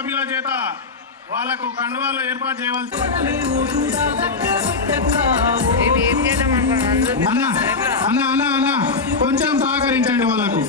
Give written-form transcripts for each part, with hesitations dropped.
సభ్యుల చేత వాళ్ళకు కండువాలు ఏర్పాటు చేయవలసి. అన్న కొంచెం సహకరించండి వాళ్ళకు.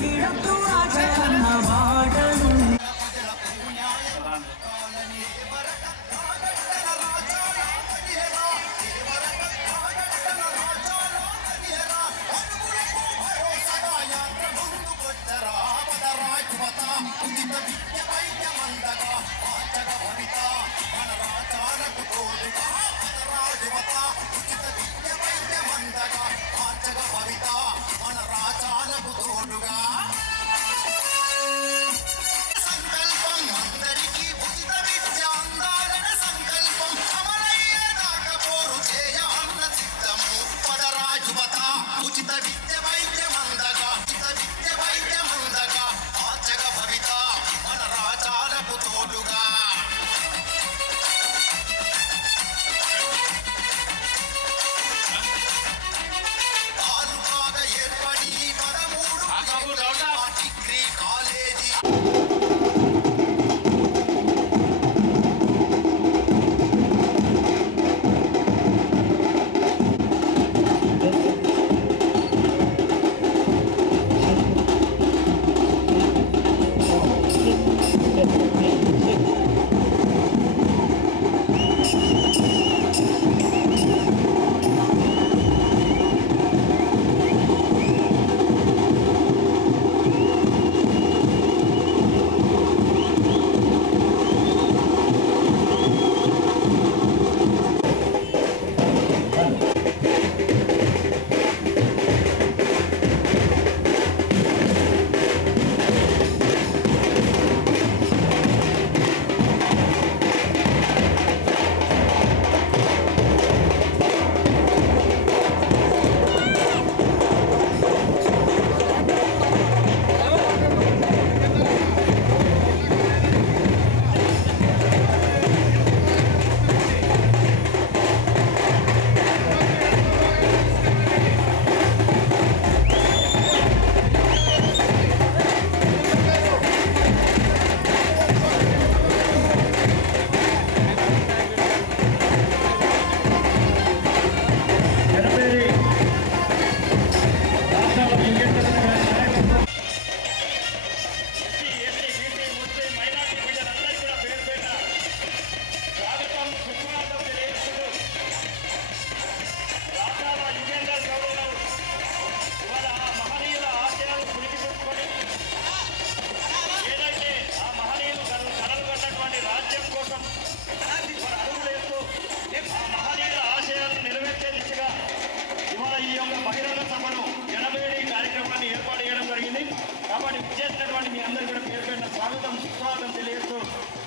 కాబట్టి విచ్చేసినటువంటి మీ అందరూ కూడా పేరు పెట్టిన స్వాగతం సుస్వాగతం తెలియజేస్తూ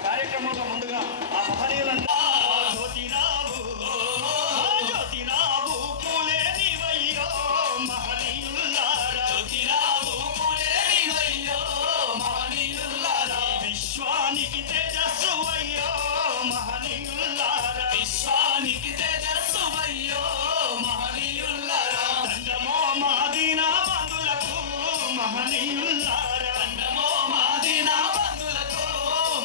కార్యక్రమంలో ముందుగా ఆ మహనీయులంతా విశ్వానికి తేజస్సు అయ్యో మహనీయులారా, విశ్వానికి తేజస్సు అయ్యో మహనీయులారా, దండమో మాదీనా బంధులకు మహనీయులారా, దండమో మాదీనా బంధులకు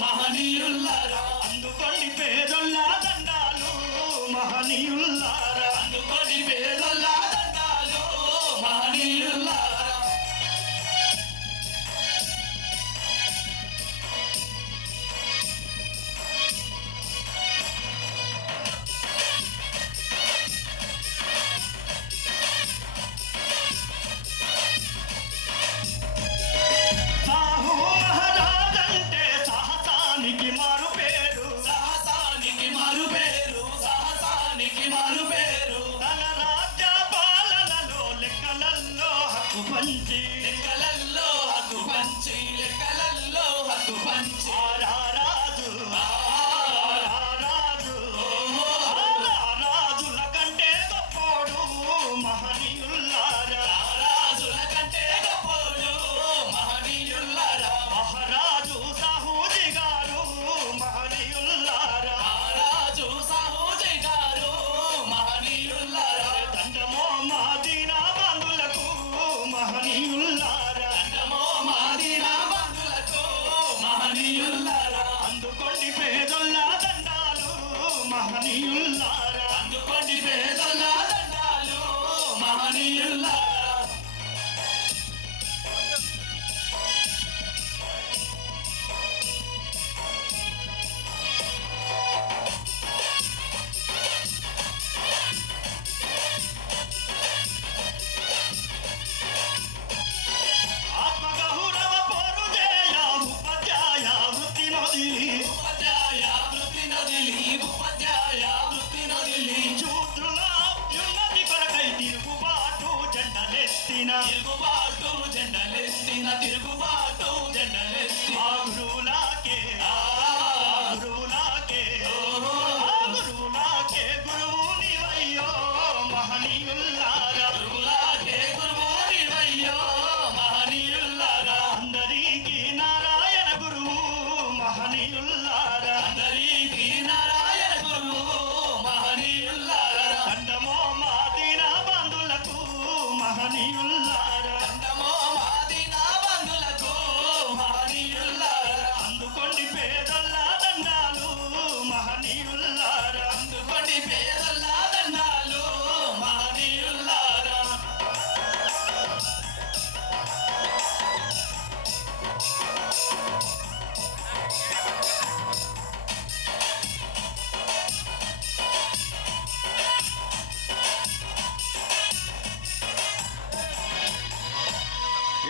మహనీయులారా, అందుకోండి పేదొల్ల దండాలు మహనీయులారా, అందుకోండి పేదొల్ల దండాలు మహనీయులారా. మహనీయుల్లారా ఆత్మగౌరవ పోరుజేయ ఉపాధ్యాయ వృత్తి నదిలి శూద్రుల అభ్యున్నతి కొరకై తిరుగుబాటు జెండలెత్తిన ఆ గురువులాకే గురువు నీవయ్యో మహనీయుల్లారా అందరికీ నారాయణ గురువు మహనీయుల్లారా దండమో మా దీన బంధులకు మహనీయుల్లారా అందుకోండి పేదల్ల దండాలు మహనీయుల్లారా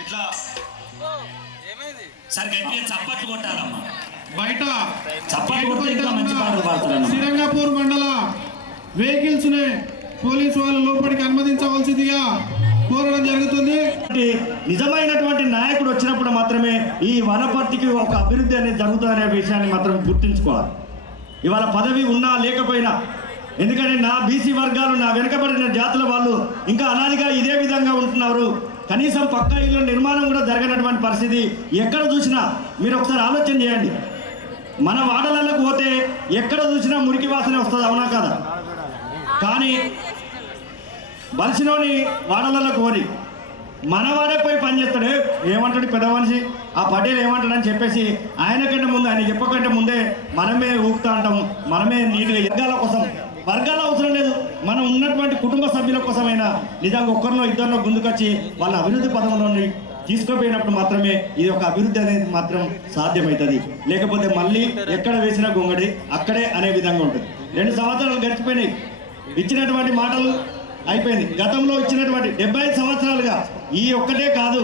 ఇట్లా సరే గట్టిగా చప్పట్లు కొట్టాలమ్మా బయట చప్పట్లు కొడితే ఇంకా మంచి పాటలు పాడుతున్నాను శ్రీరంగపూర్ మండల వెహికల్స్ ని పోలీసు వాళ్ళు లోపలికి అనుమతించవలసిందిగా కోరడం జరుగుతుంది. నిజమైనటువంటి నాయకుడు వచ్చినప్పుడు మాత్రమే ఈ వనపర్తికి ఒక అభివృద్ధి అనేది జరుగుతుందనే విషయాన్ని మాత్రం గుర్తుంచుకోవాలి. ఇవాళ పదవి ఉన్నా లేకపోయినా, ఎందుకంటే నా బీసీ వర్గాలు, నా వెనుకబడిన జాతుల వాళ్ళు ఇంకా అనాదిగా ఇదే విధంగా ఉంటున్నారు. కనీసం పక్కా ఇళ్ళ నిర్మాణం కూడా జరగనటువంటి పరిస్థితి ఎక్కడ చూసినా మీరు ఒకసారి ఆలోచన చేయండి. మన వాడలకు పోతే ఎక్కడ చూసినా మురికి వాసన వస్తుంది, అవునా కదా? కానీ బలిసినోని వాడలకు పోని మనవాడే పోయి పనిచేస్తాడు. ఏమంటాడు పెద్ద మనిషి, ఆ పటేల్ ఏమంటాడని చెప్పేసి ఆయన కంటే ముందు, ఆయన చెప్పకంటే ముందే మనమే ఊపుతా ఉంటాం, మనమే నీట్గా వర్గాల అవసరం లేదు. మనం ఉన్నటువంటి కుటుంబ సభ్యుల కోసమైనా నిజంగా ఒక్కరినో ఇద్దరినో ముందుకొచ్చి వాళ్ళ అభివృద్ధి పదంలోని తీసుకుపోయినప్పుడు మాత్రమే ఇది ఒక అభివృద్ధి అనేది మాత్రం సాధ్యమవుతుంది. లేకపోతే మళ్ళీ ఎక్కడ వేసినా గొంగడి అక్కడే అనే విధంగా ఉంటుంది. 2 సంవత్సరాలు గడిచిపోయినాయి, ఇచ్చినటువంటి మాటలు అయిపోయింది. గతంలో ఇచ్చినటువంటి 75 సంవత్సరాలుగా ఈ ఒక్కటే కాదు,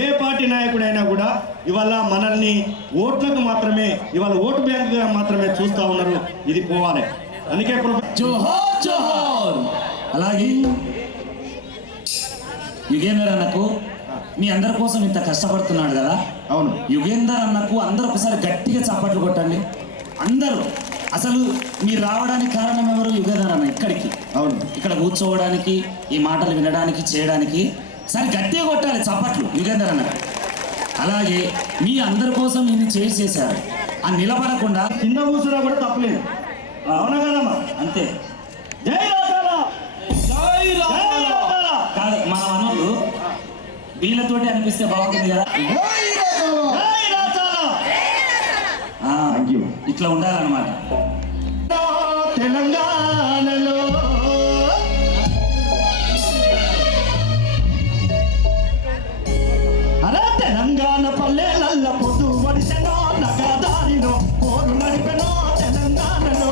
ఏ పార్టీ నాయకుడైనా కూడా ఇవాళ మనల్ని ఓట్లకు మాత్రమే, ఇవాళ ఓటు బ్యాంకుగా మాత్రమే చూస్తూ ఉన్నారు. ఇది పోవాలి. అందుకే జోహార్ జోహార్. అలాగే యుగేందర్ అన్నకు మీ అందరి కోసం ఇంత కష్టపడుతున్నాడు కదా. అవును, యుగేందర్ అన్నకు అందరూ ఒకసారి గట్టిగా చప్పట్లు కొట్టండి అందరూ. అసలు మీరు రావడానికి కారణం ఎవరు? యుగేందర్ అన్న ఇక్కడికి, అవును, ఇక్కడ కూర్చోవడానికి, ఈ మాటలు వినడానికి, చేయడానికి. సరే గట్టిగా కొట్టాలి చప్పట్లు యుగేందర్ అన్న. అలాగే మీ అందరి కోసం ఈయన చేశారు, ఆ నిలబడకుండా కింద కూర్చున్నా కూడా తప్పలేదు, అవునా కదమ్మా? అంతే. జై రాజాల, జై రాజాల. కాదు, మన మనోళ్ళు వీళ్ళతోటి అనిపిస్తే బాగుంటుంది కదా. జై రాజాల. ఇట్లా ఉండాలన్నమాట. తెలంగాణలో అలా తెలంగాణ పల్లెలల్ల పొద్దు వడిసెనో నగదారిలో పోరు నడిపెనో తెలంగాణలో.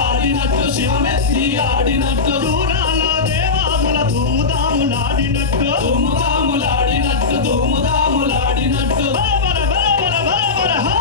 ఆడినట్టు శివమెత్తి ఆడినట్టు దూరాల దేవాముల ధూముదాములాడినట్టు దుమ్ముదాములాడినట్టు దుమ్ముదాములాడినట్టు బర బర బర బర బర హో!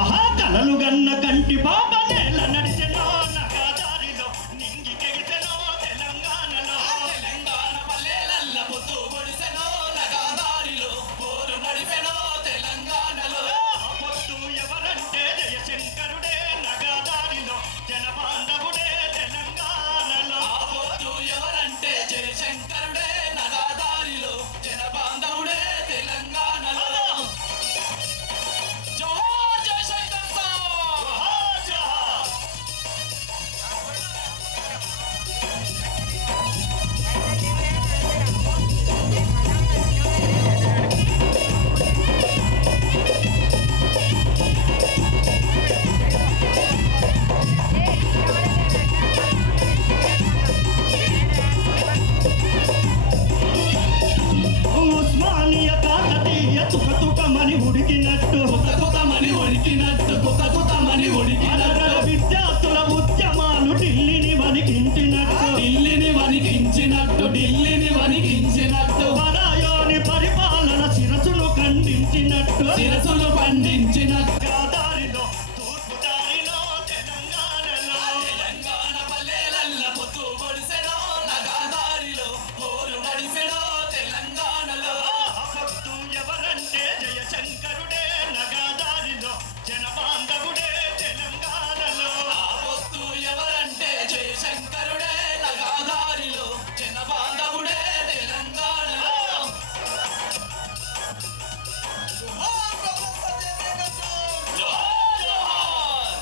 ఆహా కలలు గన్న కంటి పాప నేల నడిచెనో నగదారిలో నింగికెగిసెనో తెలంగాణలో తెలంగాణ పల్లెలల్ల పొత్తు పొడిసెనో నగాదారిలో పోరు నడిపెనో తెలంగాణలో ఆ పొత్తు ఎవరంటే జయశంకరుడే నగదారిలో జనబాంధవుడే తెలంగాణలో ఆ పొత్తు ఎవరంటే జయశంకరుడే నగాదారిలో జనబాంధవుడే తెలంగాణలో జోహార్ జయశంకర్ సార్ జోహార్! ఉస్మానియా కాకతీయ తుకతుకమని ఉడికినట్టు కుతకుతమని ఒడికినట్టు కుతకుతమని ఒడికినట్టు అలరల విద్యార్థుల ఉద్యమాలు ఢిల్లీని వణికించినట్టు ఢిల్లీని వణికించినట్టు ఢిల్లీని వణికించినట్టు పరాయోని పరిపాలన శిరసును ఖండించినట్టు శిరసులు పండించినట్టు దారిలో తూర్పు దారిలో తెలంగాణలో తెలంగాణ పల్లెలల్ల పొత్తు పొడిసెనో నగాదారిలో పోరు నడిసెనో తెలంగాణలో ఆ పొత్తు ఎవరంటే జయశంకరుడే నగదారిలో జనబాంధవుడే తెలంగాణలో ఆ పొత్తు ఎవరంటే జయశంకరుడే నగాదారిలో జనబాంధవుడే తెలంగాణలో జోహార్ జోహార్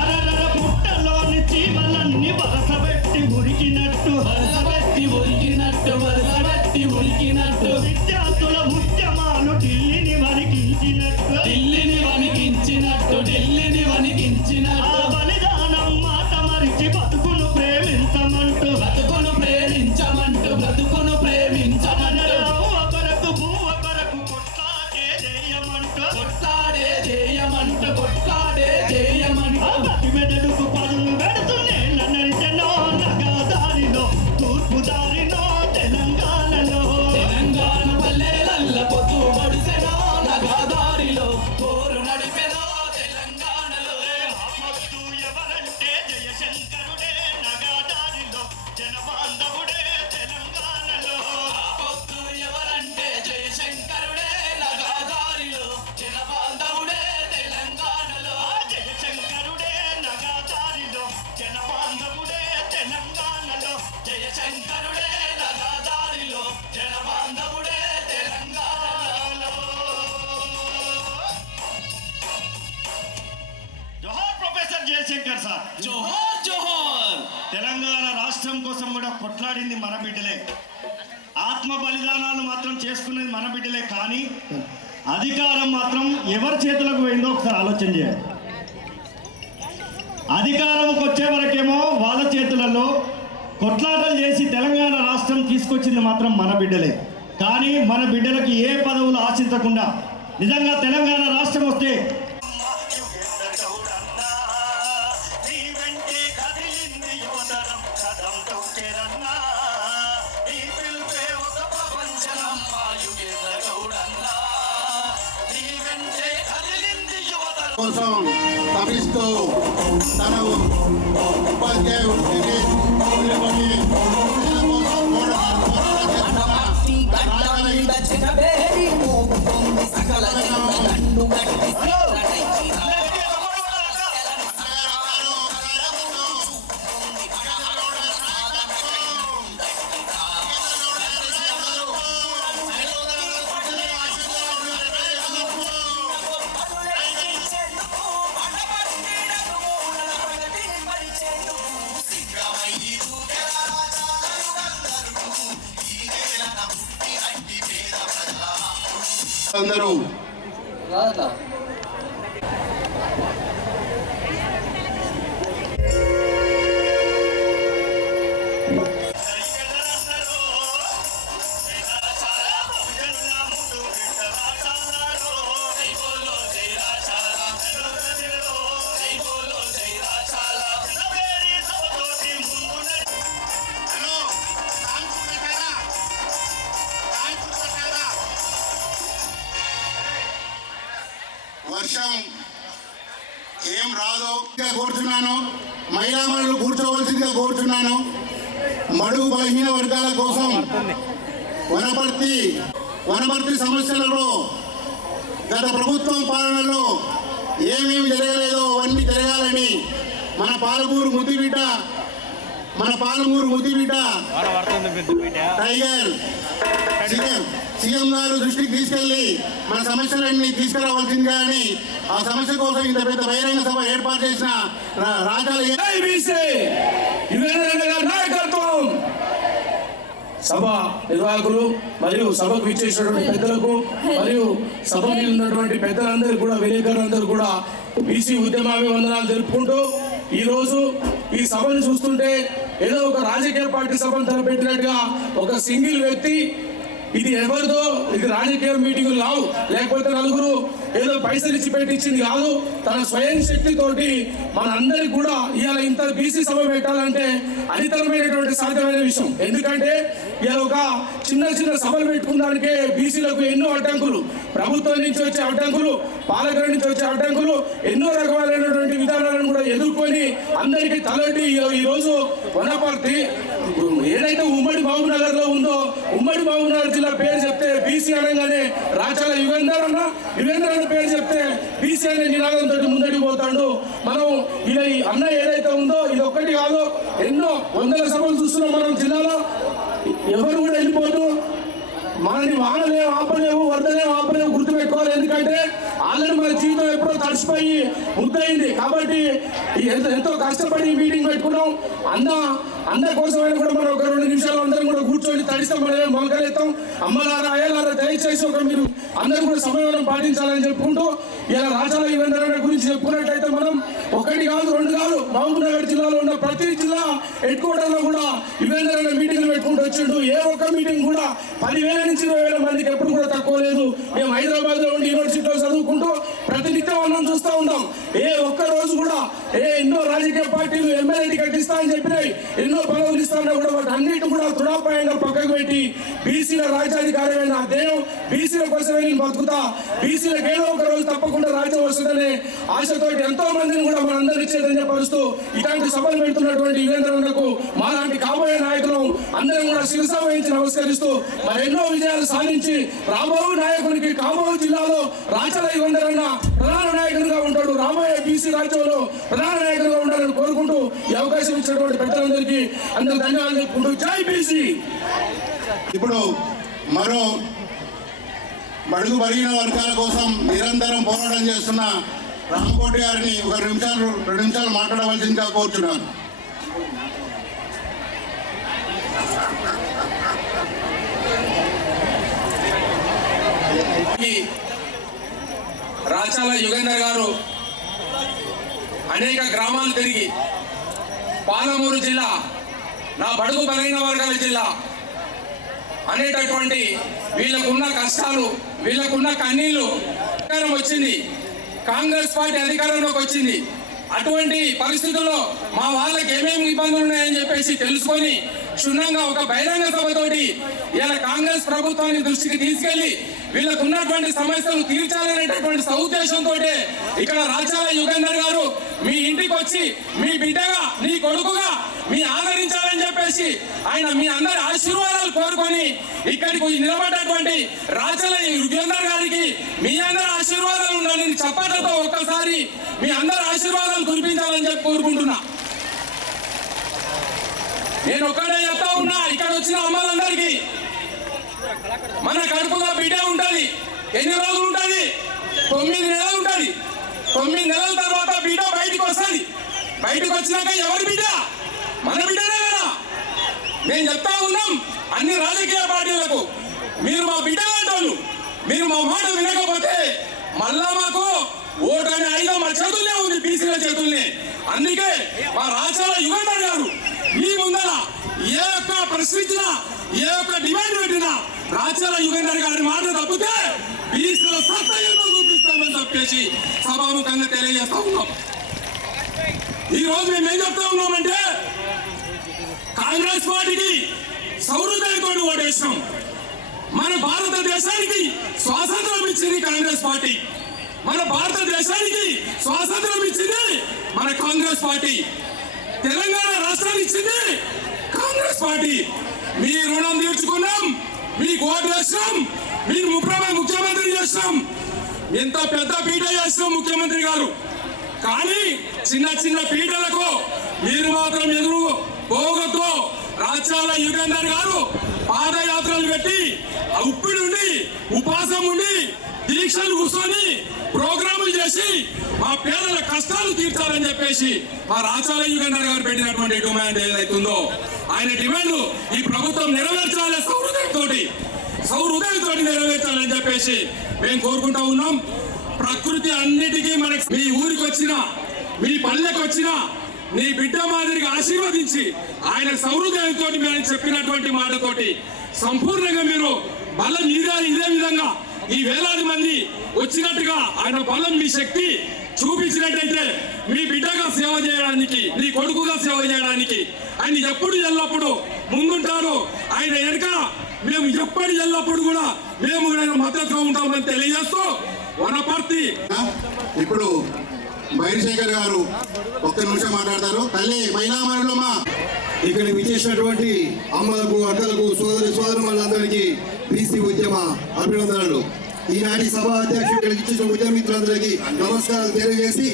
అరరర పుట్టలోని చీమలన్నీ వరసబెట్టి ఉరికినట్టు వరసబెట్టి ఉరికినట్టు వరసబెట్టి ఉరికినట్టు విద్యార్థుల ఉద్యమాలు ఢిల్లీని వణికించినట్టు ఢిల్లీని వణికించినట్టు ఢిల్లీని ఆ వణికించినట్టు బలిదానం మాట మరిచి బతుకును ప్రేమించమంటూ బ్రతుకును ప్రేమించమంటూ బ్రతుకును ప్రేమించమంటూ అవ్వ కొరకు భూవ కొరకు కొట్లాడే చేయమంటూ కొట్లాడే చేయమంటూ కొట్లాడే చేయమంటూ ప్రతి మెదడుకు పదులు పెడుతున్నేళ్ళ నడిచెనో నగదారిలో తూర్పు దారిలో తెలంగాణలో తెలంగాణ పల్లెలల్ల పొత్తు పొడిసెనో నగాదారిలో పోరు నడిపెనో తెలంగాణలో ఆ పొత్తు ఎవరంటే జయశంకరుడే నగదారిలో జనబాంధవుడే తెలంగాణలో ఆ పొత్తు ఎవరంటే జయశంకరుడే నగాదారిలో జనబాంధవుడే తెలంగాణలో జయశంకరుడే నగదారిలో జనబాంధవుడే తెలంగాణలో జయశంకరుడే నగాదారిలో జనబాంధవుడే తెలంగాణలో జోహార్ ప్రొఫెసర్ జయశంకర్ సార్ జోహార్ జోహార్ తెలంగాణ రాష్ట్రం కోసం కూడా కొట్లాడింది మన బిడ్డలే ఆత్మ బలిదానాలు మాత్రం చేసుకునేది మన బిడ్డలే కానీ అధికారం మాత్రం ఎవరి చేతులకు పోయిందో ఒకసారి ఆలోచన చేయాలి అధికారంకి వచ్చే వరకేమో వాళ్ళ చేతులలో కొట్లాటలు చేసి తెలంగాణ రాష్ట్రం తీసుకొచ్చింది మాత్రం మన బిడ్డలే కానీ మన బిడ్డలకి ఏ పదవులు ఆశించకుండా నిజంగా తెలంగాణ రాష్ట్రం వస్తే కోసం తపిస్తూ తన ఉపాధ్యాయ వృత్తిని వదిలిపెట్టి ప్రజల కోసం మట్టి గడ్డ మీద జగబేరి మోగుతోంది సకల జిల్ల దండు గట్టి సిద్ధడైకి ఈ నేల పుట్టి అట్టి పేద ప్రజల అందరూ వర్షం ఏం రాదో కోరుచున్నాను. మహిళామణులు కూర్చోవలసిందిగా కోరుచున్నాను. బడుగు బలహీన వర్గాల కోసం వనపర్తి సమస్యలలో గత ప్రభుత్వం పాలనలో ఏమేమి జరగలేదో అవన్నీ జరగాలని మన పాలమూరు ముద్దిబిడ్డ టైగర్ సీఎం గారు దృష్టికి తీసుకెళ్లి మన సమస్యలన్నీ తీసుకురావాల్సిందిగా అని ఆ సమస్య కోసం ఇంత పెద్ద బహిరంగ సభ ఏర్పాటు చేసిన రాజాల నాయకత్వం సభ నిర్వాహకులు మరియు సభకు ఇచ్చేసినటువంటి పెద్దలకు మరియు సభ మీద ఉన్నటువంటి పెద్దలందరూ కూడా విలేకరులందరూ కూడా బీసీ ఉద్యమాభివందనాలు తెలుపుకుంటూ ఈరోజు ఈ సభను చూస్తుంటే ఏదో ఒక రాజకీయ పార్టీ సభను తలపెట్టినట్టుగా ఒక సింగిల్ వ్యక్తి ఇది ఎవరిదో, ఇది రాజకీయ మీటింగులు కావు, లేకపోతే నలుగురు ఏదో పైసలు ఇచ్చి పెట్టించింది కాదు. తన స్వయం శక్తితోటి మన అందరికి కూడా ఇవాళ ఇంత బీసీ సభ పెట్టాలంటే అనితరమైనటువంటి సాధ్యమైన విషయం. ఎందుకంటే ఇవాళ ఒక చిన్న సభలు పెట్టుకోవడానికే బీసీలకు ఎన్నో అడ్డంకులు, ప్రభుత్వం నుంచి వచ్చే అడ్డంకులు, పాలకుల నుంచి వచ్చే అడ్డంకులు, ఎన్నో రకాలైనటువంటి విధానాలను కూడా ఎదుర్కొని అందరికీ తలటి ఈరోజు వనపర్తి ఏదైతే ఉమ్మడి మహబూబ్నగర్ లో ఉందో, ఉమ్మడి మహబూబ్నగర్ జిల్లా పేరు చెప్తే బీసీ అనగానే రాచాల యుగేందర్ అన్న పేరు చెప్తే బీసీ అనే నినాదంతో ముందడికి పోతాడు. మనం ఇలా అన్న ఏదైతే ఉందో ఇది ఒక్కటి కాదు, ఎన్నో వందల సభలు చూస్తున్నాం మనం జిల్లాలో. ఎవరు కూడా వెళ్ళిపోతూ మనని వానలేవు ఆపలేవు, వరదలేవు ఆపలేవు గుర్తుపెట్టుకోవాలి. ఎందుకంటే ఆల్రెడీ మన జీవితం ఎప్పుడో తడిసిపోయి ముద్దయింది. కాబట్టి ఎంతో కష్టపడి మీటింగ్ పెట్టుకున్నాం. అందరి కోసమైనా కూడా మనం ఒక 2 నిమిషాలు అందరం కూడా కూర్చొని తడిస్తాం, మనమే మొలకలేస్తాం. అమ్మలారా అయ్యలారా దయచేసి ఒక మీరు అందరూ కూడా సమయం పాటించాలని చెప్పుకుంటూ ఇలా రాజాల యుగేంద్ర గురించి చెప్పుకున్నట్టయితే మనం 1 కాదు 2 కాదు మహబూబ్నగర్ జిల్లాలో ఉన్న ప్రతి జిల్లా హెడ్ క్వార్టర్ లో కూడా యుగేంద్ర మీటింగ్లు పెట్టుకుంటూ వచ్చిండు. ఏ ఒక్క మీటింగ్ కూడా 10,000 నుంచి 20,000 మందికి ఎప్పుడు కూడా తక్కువ లేదు. మేము హైదరాబాద్ లో ఉండి యూనివర్సిటీలో చదువుకుంటూ ప్రతినిత్యం మనం చూస్తూ ఉంటాం. ఏ ఒక్క రోజు కూడా ఎన్నో రాజకీయ పార్టీలు ఎమ్మెల్యే టికెట్ ఇస్తా అని చెప్పినాయి, ఎన్నో పదవులు ఇస్తామన్నా కూడా వాటి అన్నిటి కూడా తృణాపాయంగా పక్కకు పెట్టి బీసీల రాజ్యాధికారమైన దేవం బీసీల కోసమే నేను బతుకుతా, బీసీలకు ఏదో ఒక రోజు తప్పకుండా రాజ్యం వస్తుందనే ఆశతో ఎంతో మందిని కూడా మనందరినీ చైతన్యపరుస్తూ ఇలాంటి సభలు పెడుతున్నటువంటి యుగేంద్రకు మాలాంటి కాబోయే నాయకులు అందరం కూడా శిరస వహించి నమస్కరిస్తూ మరెన్నో విజయాలు సాధించి రాబోయే నాయకునికి కాబోయే జిల్లాలో రాచల యుగేంద్రన్న ప్రధాన నాయకుడిగా ఉంటాడు, రాబోయే బీసీ రాజ్యంలో ప్రధాన నాయకుడిగా ఉండాలని కోరుకుంటూ ఈ అవకాశం ఇచ్చినటువంటి పెద్దలందరికీ అందరూ ధన్యవాదాలు చెప్పుకుంటూ జై బీసీ. ఇప్పుడు మరో బడుగు బలిగిన వర్గాల కోసం నిరంతరం పోరాటం చేస్తున్న రామకోటి గారిని 2 నిమిషాలు మాట్లాడవలసిందిగా కోరుచున్నాను. రాచాల యుగేందర్ గారు అనేక గ్రామాలు తిరిగి పాలమూరు జిల్లా నా బడుగు బలైన వర్గాల జిల్లా అనేటటువంటి వీళ్ళకున్న కష్టాలు, వీళ్ళకున్న కన్నీళ్లు అధికారం వచ్చింది, కాంగ్రెస్ పార్టీ అధికారంలోకి వచ్చింది. అటువంటి పరిస్థితుల్లో మా వాళ్ళకి ఏమేమి ఇబ్బందులు ఉన్నాయని చెప్పేసి తెలుసుకొని క్షుణ్ణంగా ఒక బహిరంగ సభతోటి ఇలా కాంగ్రెస్ ప్రభుత్వాన్ని దృష్టికి తీసుకెళ్లి వీళ్ళకు ఉన్నటువంటి సమస్యలు తీర్చాలనేటటువంటి సదుద్దేశంతో ఇక్కడ రాచాల యుగేందర్ గారు మీ ఇంటికి వచ్చి మీ బిడ్డగా నీ కొడుకుగా మీ ఆదరించాలని చెప్పేసి ఆయన మీ అందరి ఆశీర్వాదాలు కోరుకొని ఇక్కడికి నిలబడ్డటువంటి రాచాల యుగేందర్ గారికి మీ అందరి ఆశీర్వాదాలు ఉండాలని చప్పట్లతో ఒక్కసారి మీ అందరి ఆశీర్వాదాలు కురిపించాలని చెప్పి కోరుకుంటున్నా. నేను ఒక్కడే చెప్తా ఉన్నా, ఇక్కడ వచ్చిన అమ్మలందరికీ మన కడుపుగా బిడ్డ ఉంటుంది. ఎన్ని రోజులు ఉంటుంది? 9 నెలలు ఉంటుంది. 9 నెలల తర్వాత బిడ్డ బయటకు వస్తుంది. బయటకు వచ్చినాక ఎవరి బిడ్డ? మన బిడ్డనే కదా. మేము చెప్తా ఉన్నాం అన్ని రాజకీయ పార్టీలకు, మీరు మా బిడ్డలు అంటోళ్ళు, మీరు మా మాట వినకపోతే మళ్ళా మాకు ఓటు అనే ఆయుధం మా చేతుల్లో ఉంది, బీసీల చేతుల్ని. అందుకే మా రాచాల యుగంధర్ గారు మీ ముందర ఏ ఒక్క ప్రశ్నించినా, ఏ ఒక్క డిమాండ్ పెట్టినా రాచాల యుగంధర్ గారి మాట తప్పితే బీసీల సత్తాయుధం చూపిస్తామని చెప్పేసి సభాముఖంగా తెలియజేస్తా ఉన్నాం. ఈ రోజు మేము ఏం చెప్తా ఉన్నామంటే, కాంగ్రెస్ పార్టీకి సౌహృదయంతో ఓటేసాం. మన భారతదేశానికి స్వాతంత్రం ఇచ్చింది కాంగ్రెస్ పార్టీ. మన భారతదేశానికి స్వాతంత్రం ఇచ్చింది మన కాంగ్రెస్ పార్టీ. తెలంగాణ రాష్ట్రాన్ని ఇచ్చింది కాంగ్రెస్ పార్టీ. మీ రుణం తీర్చుకున్నాం, మీకు ఓటు వేసాం, మీరు ముఖ్యమంత్రి చేస్తాం. ఎంత పెద్ద పీట చేస్తాం ముఖ్యమంత్రి గారు. కానీ చిన్న చిన్న పీటలకు మీరు మాత్రం ఎదురు పోగొట్టు. రాచాల యుగంధర్ గారు పాదయాత్రలు పెట్టి ఉప్పిడి ఉండి ఉపాసం ఉండి దీక్షలు కూర్చొని ప్రోగ్రాములు చేసి మా పేదల కష్టాలు తీర్చాలని చెప్పేసి మా రాచాల యుగంధర్ గారు పెట్టినటువంటి డిమాండ్ ఏదైతుందో ఆయన డిమాండ్ ఈ ప్రభుత్వం నెరవేర్చాలి, సౌహృదయంతో నెరవేర్చాలని చెప్పేసి మేము కోరుకుంటా ఉన్నాం. ప్రకృతి అన్నిటికీ మనకి మీ ఊరికి వచ్చినా, మీ పల్లెకి వచ్చినా నీ బిడ్డ మాదిరిగా ఆశీర్వదించి ఆయన సౌహృదయంతో మేము చెప్పినటువంటి మాటతోటి సంపూర్ణంగా మీరు బలం ఇదే విధంగా ఈ వేలాది మంది వచ్చినట్టుగా ఆయన బలం, మీ శక్తి చూపించినట్టయితే మీ బిడ్డగా సేవ చేయడానికి, నీ కొడుకుగా సేవ చేయడానికి ఆయన ఎప్పుడు ఎల్లప్పుడు ముందుంటారు. ఆయన వెనుక మేము ఎప్పటి ఎల్లప్పుడు కూడా మేము మద్దతుగా ఉంటామని తెలియజేస్తూ వనపర్తి. ఇప్పుడు బైరిశేఖర్ గారు ఒక్క నిమిషం మాట్లాడతారు. తల్లి మహిళా మనులమ్మా, ఇక్కడ విచ్చేసినటువంటి అమ్మలకు, అక్కలకు, సోదరులందరికీ బీసీ ఉద్యమ అభినందనలు. ఈనాటి సభ అధ్యక్షుడికి ఇచ్చిన ఉద్యమ మిత్రులందరికీ నమస్కారాలు తెలియజేసి,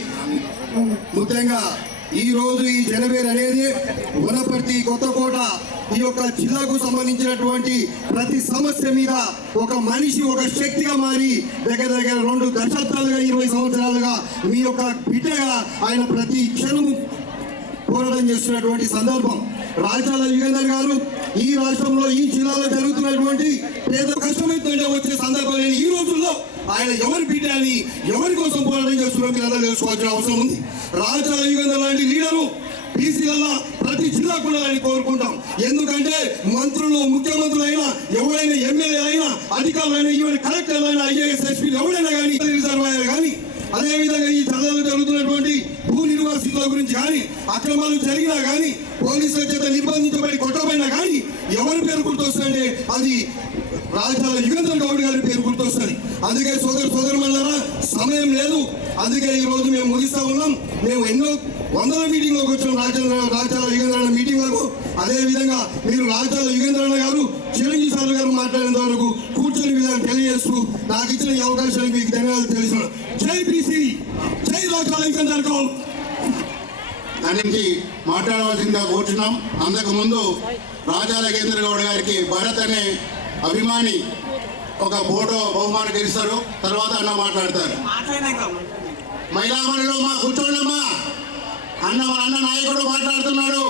ముఖ్యంగా ఈ రోజు ఈ జనవరి అనేది వనపర్తి, కొత్తకోట ఈ యొక్క జిల్లాకు సంబంధించినటువంటి ప్రతి సమస్య మీద ఒక మనిషి ఒక శక్తిగా మారి దగ్గర 2 దశాబ్దాలుగా 20 సంవత్సరాలుగా మీ యొక్క బిడ్డగా ఆయన ప్రతి క్షణము పోరాటం చేస్తున్నటువంటి సందర్భం. రాచాల యుగంధర్ గారు ఈ రాష్ట్రంలో, ఈ జిల్లాలో జరుగుతున్నటువంటి పేద కష్టమైతుంటే వచ్చే సందర్భం లేని ఈ రోజుల్లో ఆయన ఎవరి బిడ్డ అని, ఎవరి కోసం పోరాటం చేస్తున్నారో మీరు అందరూ తెలుసుకోవాల్సిన అవసరం ఉంది. రాచాల యుగంధర్ లాంటి లీడరు బీసీలలో ప్రతి జిల్లాకు ఉండాలని కోరుకుంటాం. ఎందుకంటే మంత్రులు, ముఖ్యమంత్రులు అయినా, ఎవరైనా ఎమ్మెల్యే అయినా, అధికారులైనా, ఈవెన్ కలెక్టర్లు అయినా, ఐఏఎస్, ఎస్పీలు ఎవరైనా కానీ, రిజర్వాయర్ కానీ, అదేవిధంగా ఈ జిల్లాలో జరుగుతున్నటువంటి భూ నిర్వాసితుల గురించి కానీ, అక్రమాలు జరిగినా కానీ, పోలీసుల చేత నిర్బంధించబడి కొట్టబడినా కానీ ఎవరి పేరు గుర్తొస్తుందంటే అది రాచాల యుగంధర్ గౌడ్ గారి పేరు గుర్తొస్తుంది. అందుకే సోదరులారా, సమయం లేదు. అందుకే ఈ రోజు మేము ముగిస్తా ఉన్నాం. మేము ఎన్నో వందల మీటింగ్లోకి వచ్చాం రాచాల యుగంధర్ మీటింగ్లకు. అదేవిధంగా మీరు రాచాల యుగంధర్ గారు, చిరంజీవి సార్ గారు మాట్లాడేంత వరకు కూర్చొని విధానం తెలియజేస్తూ నాకు ఇచ్చిన ఈ అవకాశానికి మీకు ధన్యవాదాలు తెలుస్తున్నాను. జై బీసీ, జై రాచాల యుగంధర్ గౌడ్. దానికి మాట్లాడవలసిందిగా కూర్చున్నాం. అంతకు ముందు రాచాల యుగంధర్ గౌడ్ గారికి భరత్ అనే అభిమాని ఒక ఫోటో బహుమానం ఇస్తారు. తర్వాత అన్న మాట్లాడతారు. మహిళా మనులు మా కూర్చోండమ్మా, అన్న నాయకుడు మాట్లాడుతున్నాడు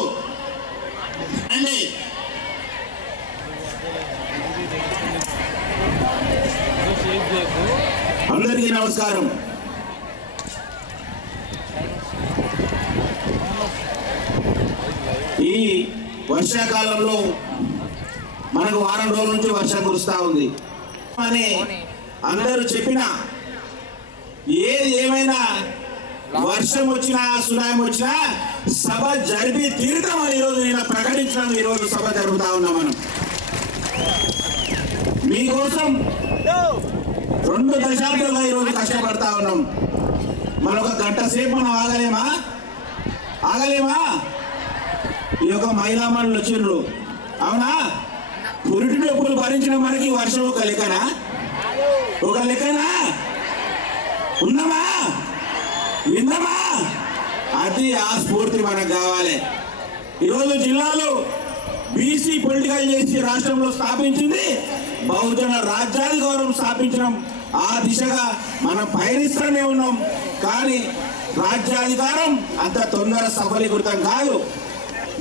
అండి. అందరికీ నమస్కారం. ఈ వర్షాకాలంలో మనకు వారం రోజుల నుంచి వర్షం కురుస్తూ ఉంది అని అందరూ చెప్పినా, ఏది ఏమైనా వర్షం వచ్చినా, సునామీ వచ్చినా సభ జరిపి తీరుతామని ఈరోజు నేను ప్రకటించినాను. ఈరోజు సభ జరుగుతా ఉన్నాం. మనం మీకోసం 2 దశాబ్దాలుగా ఈరోజు కష్టపడతా ఉన్నాం. మనం ఒక గంట సేపు మనం ఆగలేమా? ఈ యొక్క మహిళా మనులు వచ్చిండ్రు, అవునా? పురిటి నొప్పులు భరించిన మనకి వర్షం ఒక లెక్కనా? ఉన్నామా? విన్నామా? అది ఆ స్ఫూర్తి మనకు కావాలి. ఈరోజు జిల్లాలో బీసీ పొలిటికల్ చేసి రాష్ట్రంలో స్థాపించింది, బహుజన రాజ్యాధికారం స్థాపించడం. ఆ దిశగా మనం పయనిస్తూనే ఉన్నాం. కానీ రాజ్యాధికారం అంత తొందర సఫలీకృతం కాదు.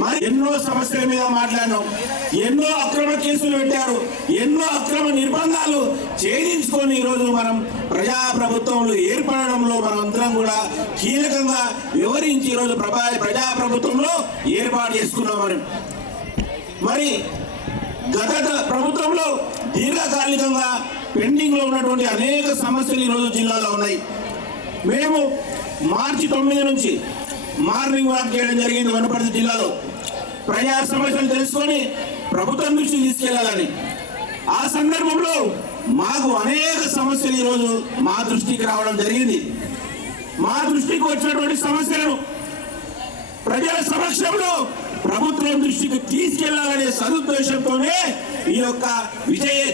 మరి ఎన్నో సమస్యల మీద మాట్లాడినాం, ఎన్నో అక్రమ కేసులు పెట్టారు, ఎన్నో అక్రమ నిర్బంధాలు ఛేదించుకొని ఈరోజు మనం ప్రజాప్రభుత్వంలో ఏర్పడడంలో మనం అందరం కూడా కీలకంగా వివరించి ఈరోజు ప్రజాప్రభుత్వంలో ఏర్పాటు చేసుకున్నామని. మరి గత ప్రభుత్వంలో దీర్ఘకాలికంగా పెండింగ్ లో ఉన్నటువంటి అనేక సమస్యలు ఈరోజు జిల్లాలో ఉన్నాయి. మేము మార్చి 9 నుంచి మార్నింగ్ వాక్ చేయడం జరిగింది వనపర్తి జిల్లాలో. ప్రజా సమస్యలు తెలుసుకొని ప్రభుత్వం దృష్టికి తీసుకెళ్లాలని. ఆ సందర్భంలో మాకు అనేక సమస్యలు ఈరోజు మా దృష్టికి రావడం జరిగింది. మా దృష్టికి వచ్చినటువంటి సమస్యలను ప్రజల సమక్షంలో ప్రభుత్వం దృష్టికి తీసుకెళ్లాలనే సదుద్దేశంతోనే ఈ యొక్క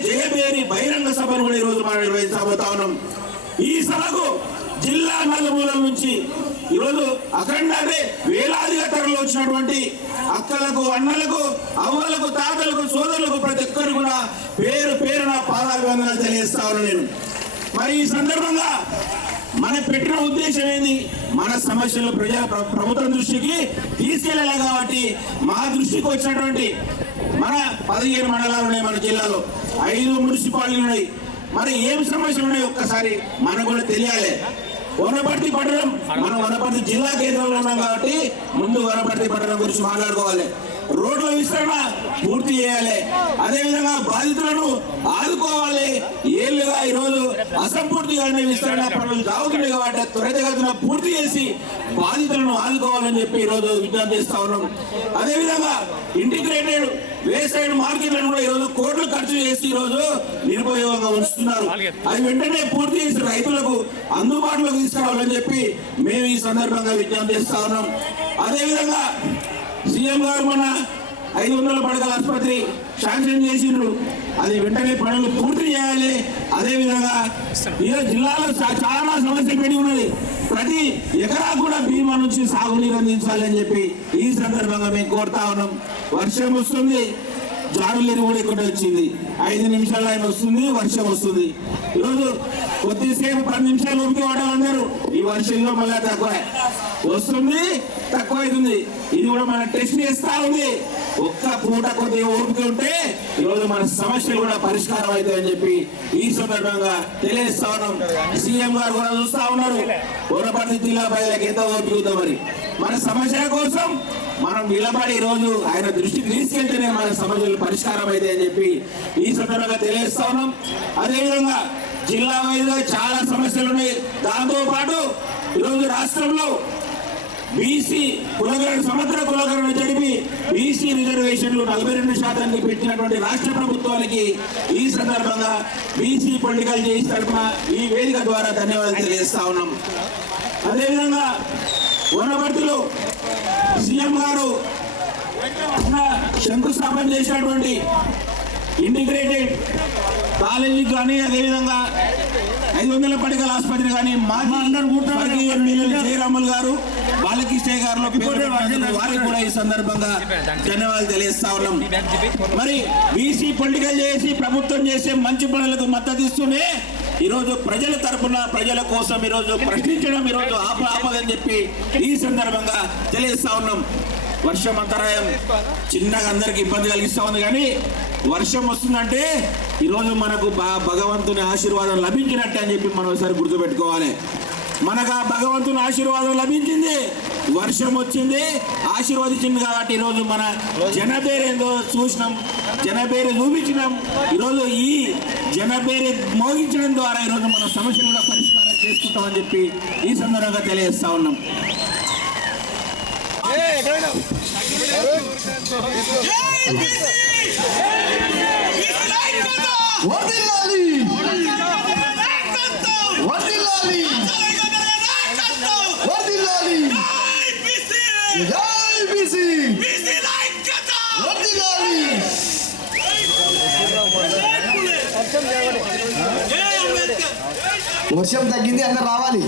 జయబేరి బహిరంగ సభను కూడా ఈరోజు మనం నిర్వహించబోతా ఉన్నాం. ఈ సభకు జిల్లా నలుమూలల నుంచి ఈరోజు అఖండాన్ని వేలాదిగా తరలి వచ్చినటువంటి అక్కలకు, అన్నలకు, అవ్వలకు, తాతలకు, సోదరులకు ప్రతి ఒక్కరు కూడా పేరు పేరున పాదాభివందనాలు తెలియజేస్తా ఉన్నాను నేను. మరి ఈ సందర్భంగా మన పెట్టిన ఉద్దేశం ఏంది? మన సమస్యలు ప్రభుత్వం దృష్టికి తీసుకెళ్ళాలి. కాబట్టి మా దృష్టికి వచ్చినటువంటి మన 15 మండలాలు ఉన్నాయి మన జిల్లాలో, 5 మున్సిపాలిటీలు ఉన్నాయి. మరి ఏం సమస్యలు ఉన్నాయి ఒక్కసారి మనకు కూడా తెలియాలి. వనపర్తి పట్టణం, మనం వనపర్తి జిల్లా కేంద్రంలో ఉన్నాం కాబట్టి ముందు వనపర్తి పట్టణం గురించి మాట్లాడుకోవాలి. రోడ్ల విస్తరణ పూర్తి చేయాలి. అదేవిధంగా బాధితులను ఆదుకోవాలి. ఏళ్ళుగా ఈరోజు అసంపూర్తిగా విస్తరణ పనులు సాగుతున్నాయి కాబట్టి త్వరితగతిన పూర్తి చేసి బాధితులను ఆదుకోవాలని చెప్పి ఈరోజు విజ్ఞప్తి చేస్తా ఉన్నాం. అదేవిధంగా ఇంటిగ్రేటెడ్ వేసైడ్ మార్కెట్లను కూడా ఈరోజు కోట్లు ఖర్చు చేసి ఈరోజు నిరుపయోగంగా ఉంచుతున్నారు. అది వెంటనే పూర్తి చేసి రైతులకు అందుబాటులోకి తీసుకురావాలని చెప్పి మేము ఈ సందర్భంగా విజ్ఞప్తి చేస్తా ఉన్నాం. అదేవిధంగా సీఎం గారు మన 500 పడకల ఆసుపత్రి శాంక్షన్ చేసిండ్రు. అది వెంటనే పనులు పూర్తి చేయాలి. అదేవిధంగా ఈరోజు జిల్లాలో చాలా సమస్యలు పెట్టి ఉన్నది. ప్రతి ఎకరా కూడా బీమా నుంచి సాగునీరు అందించాలని చెప్పి ఈ సందర్భంగా మేము కోరుతా ఉన్నాం. వర్షం వస్తుంది, జాడులేని కూడా ఇక్కడ వచ్చింది. 5 నిమిషాలు ఆయన వస్తుంది, వర్షం వస్తుంది. ఈరోజు కొద్దిసేపు 10 నిమిషాలు ఊరికి వాడాలన్నారు. ఈ వర్షంలో మళ్ళీ తక్కువ వస్తుంది, తక్కువ అవుతుంది. ఇది కూడా మనం టెస్ట్ చేస్తా ఉంది. ఒక్క పూట కొద్దిగా ఓపిక ఉంటే ఈరోజు మన సమస్యలు కూడా పరిష్కారం అవుతాయని చెప్పి ఈ సందర్భంగా తెలియజేస్తా ఉన్నాం. సీఎం గారు కూడా చూస్తా ఉన్నారు. వనపర్తి జిల్లా ప్రజలకు ఎంత ఓపిక ఉందో మరి. మన సమస్యల కోసం మనం నిలబడి ఈరోజు ఆయన దృష్టికి తీసుకెళ్తేనే మన సమస్యలు పరిష్కారం అయితే అని చెప్పి ఈ సందర్భంగా తెలియజేస్తా ఉన్నాం. అదేవిధంగా జిల్లా వైద్యుగా చాలా సమస్యలు ఉన్నాయి. దాంతో పాటు ఈరోజు రాష్ట్రంలో బీసీ కులగరణ, సమగ్ర కులగరణ జరిపి బీసీ రిజర్వేషన్లు 42% పెట్టినటువంటి రాష్ట్ర ప్రభుత్వానికి ఈ సందర్భంగా బీసీ పొలిటికల్ చేసి తరఫున ఈ వేదిక ద్వారా ధన్యవాదాలు తెలియజేస్తా ఉన్నాం. అదేవిధంగా వనపర్తిలో సీఎం గారు శంకుస్థాపన చేసినటువంటి ఇంటిగ్రేటెడ్ కాలేజీకి కానీ, అదేవిధంగా 500 పడకల ఆసుపత్రి కానీ మాజీ ఎమ్మెల్యేలు జయరాములు గారు, బాలకృష్ణ గారు వారికి కూడా ఈ సందర్భంగా ధన్యవాదాలు తెలియజేస్తా ఉన్నాం. మరి బీసీ పొలిటికల్ చేసి ప్రభుత్వం చేసే మంచి పనులకు మద్దతు ఇస్తూనే ఈరోజు ప్రజల తరపున ప్రజల కోసం ఈరోజు ప్రశ్నించడం ఈరోజు ఆపదని చెప్పి ఈ సందర్భంగా తెలియజేస్తా ఉన్నాం. వర్షం అంతరాయం చిన్నగా అందరికి ఇబ్బంది కలిగిస్తా ఉంది. కానీ వర్షం వస్తుందంటే ఈరోజు మనకు భగవంతుని ఆశీర్వాదం లభించినట్టే అని చెప్పి మనం ఒకసారి గుర్తుపెట్టుకోవాలి. మనకు ఆ భగవంతుని ఆశీర్వాదం లభించింది, వర్షం వచ్చింది, ఆశీర్వదించింది. కాబట్టి ఈరోజు మన జనబేరు ఏందో చూసినాం, జనబేరు చూపించినాం. ఈరోజు ఈ జనబేరు మోగించడం ద్వారా ఈరోజు మన సమస్యలు కూడా పరిష్కారం చేసుకుంటామని చెప్పి ఈ సందర్భంగా తెలియజేస్తా ఉన్నాం. వర్షం తగ్గింది, అందరు రావాలి.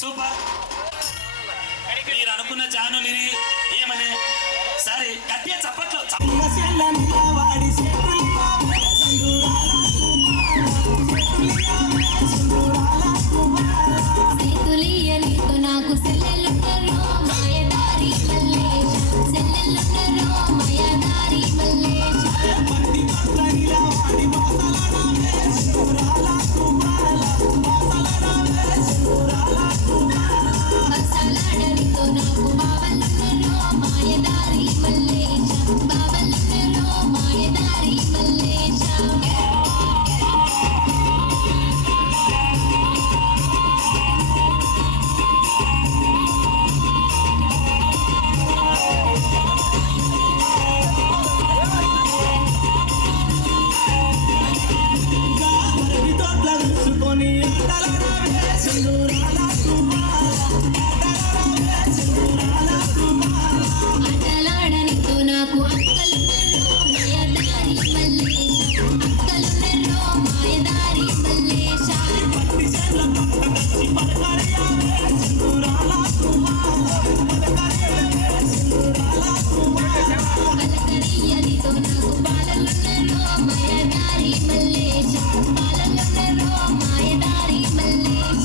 సూపర్. మీరు అనుకున్న ఛానల్ ఇది ఏమని ఒకసారి గట్టిగా చప్పట్లు నాకు సెల్లెలుండరో మాయదారి మల్లేశ సెల్లెలుండరో మాయదారి మల్లేశ బసలాడనితో నాకు బావలుండరో మాయదారి మల్లేశ బావలుండరో మాయదారి మల్లేశ ఆటలాడనితో నాకు అక్కలున్నరో మాయదారి మల్లేశ అక్కలున్నరో మాయదారి మల్లేశ అలకరియనితో నాకు బాలలున్నరో మాయదారి మల్లేశ బాలలున్నరో మాయదారి మల్లేశ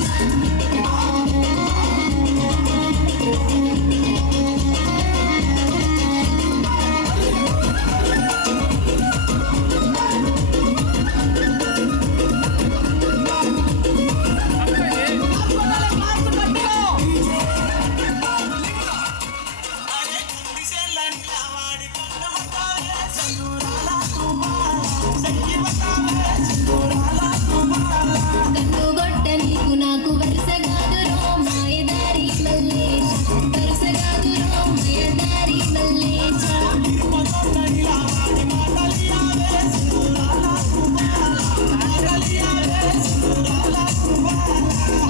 కన్నుగొట్ట నీకు నాకు వరుసగాదురో మాయదారి మల్లేశ వరుసగాదురో మాయదారి మల్లేశ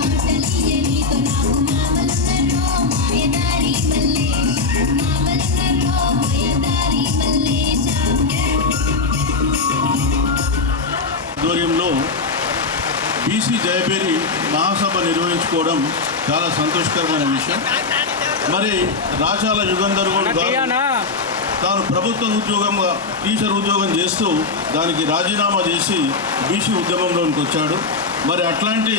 ఆటలియనితో నాకు మామలున్నరో మాయదారి మల్లేశ మామలున్నరో మాయదారి మల్లేశ ఆధ్వర్యంలో బీసీ జయభేరి మహాసభ నిర్వహించుకోవడం చాలా సంతోషకరమైన విషయం. మరి రాజాల యుగంధర్ గారు తాను ప్రభుత్వ ఉద్యోగంగా టీచర్ ఉద్యోగం చేస్తూ దానికి రాజీనామా చేసి బీసీ ఉద్యమంలోనికి వచ్చాడు. మరి అట్లాంటి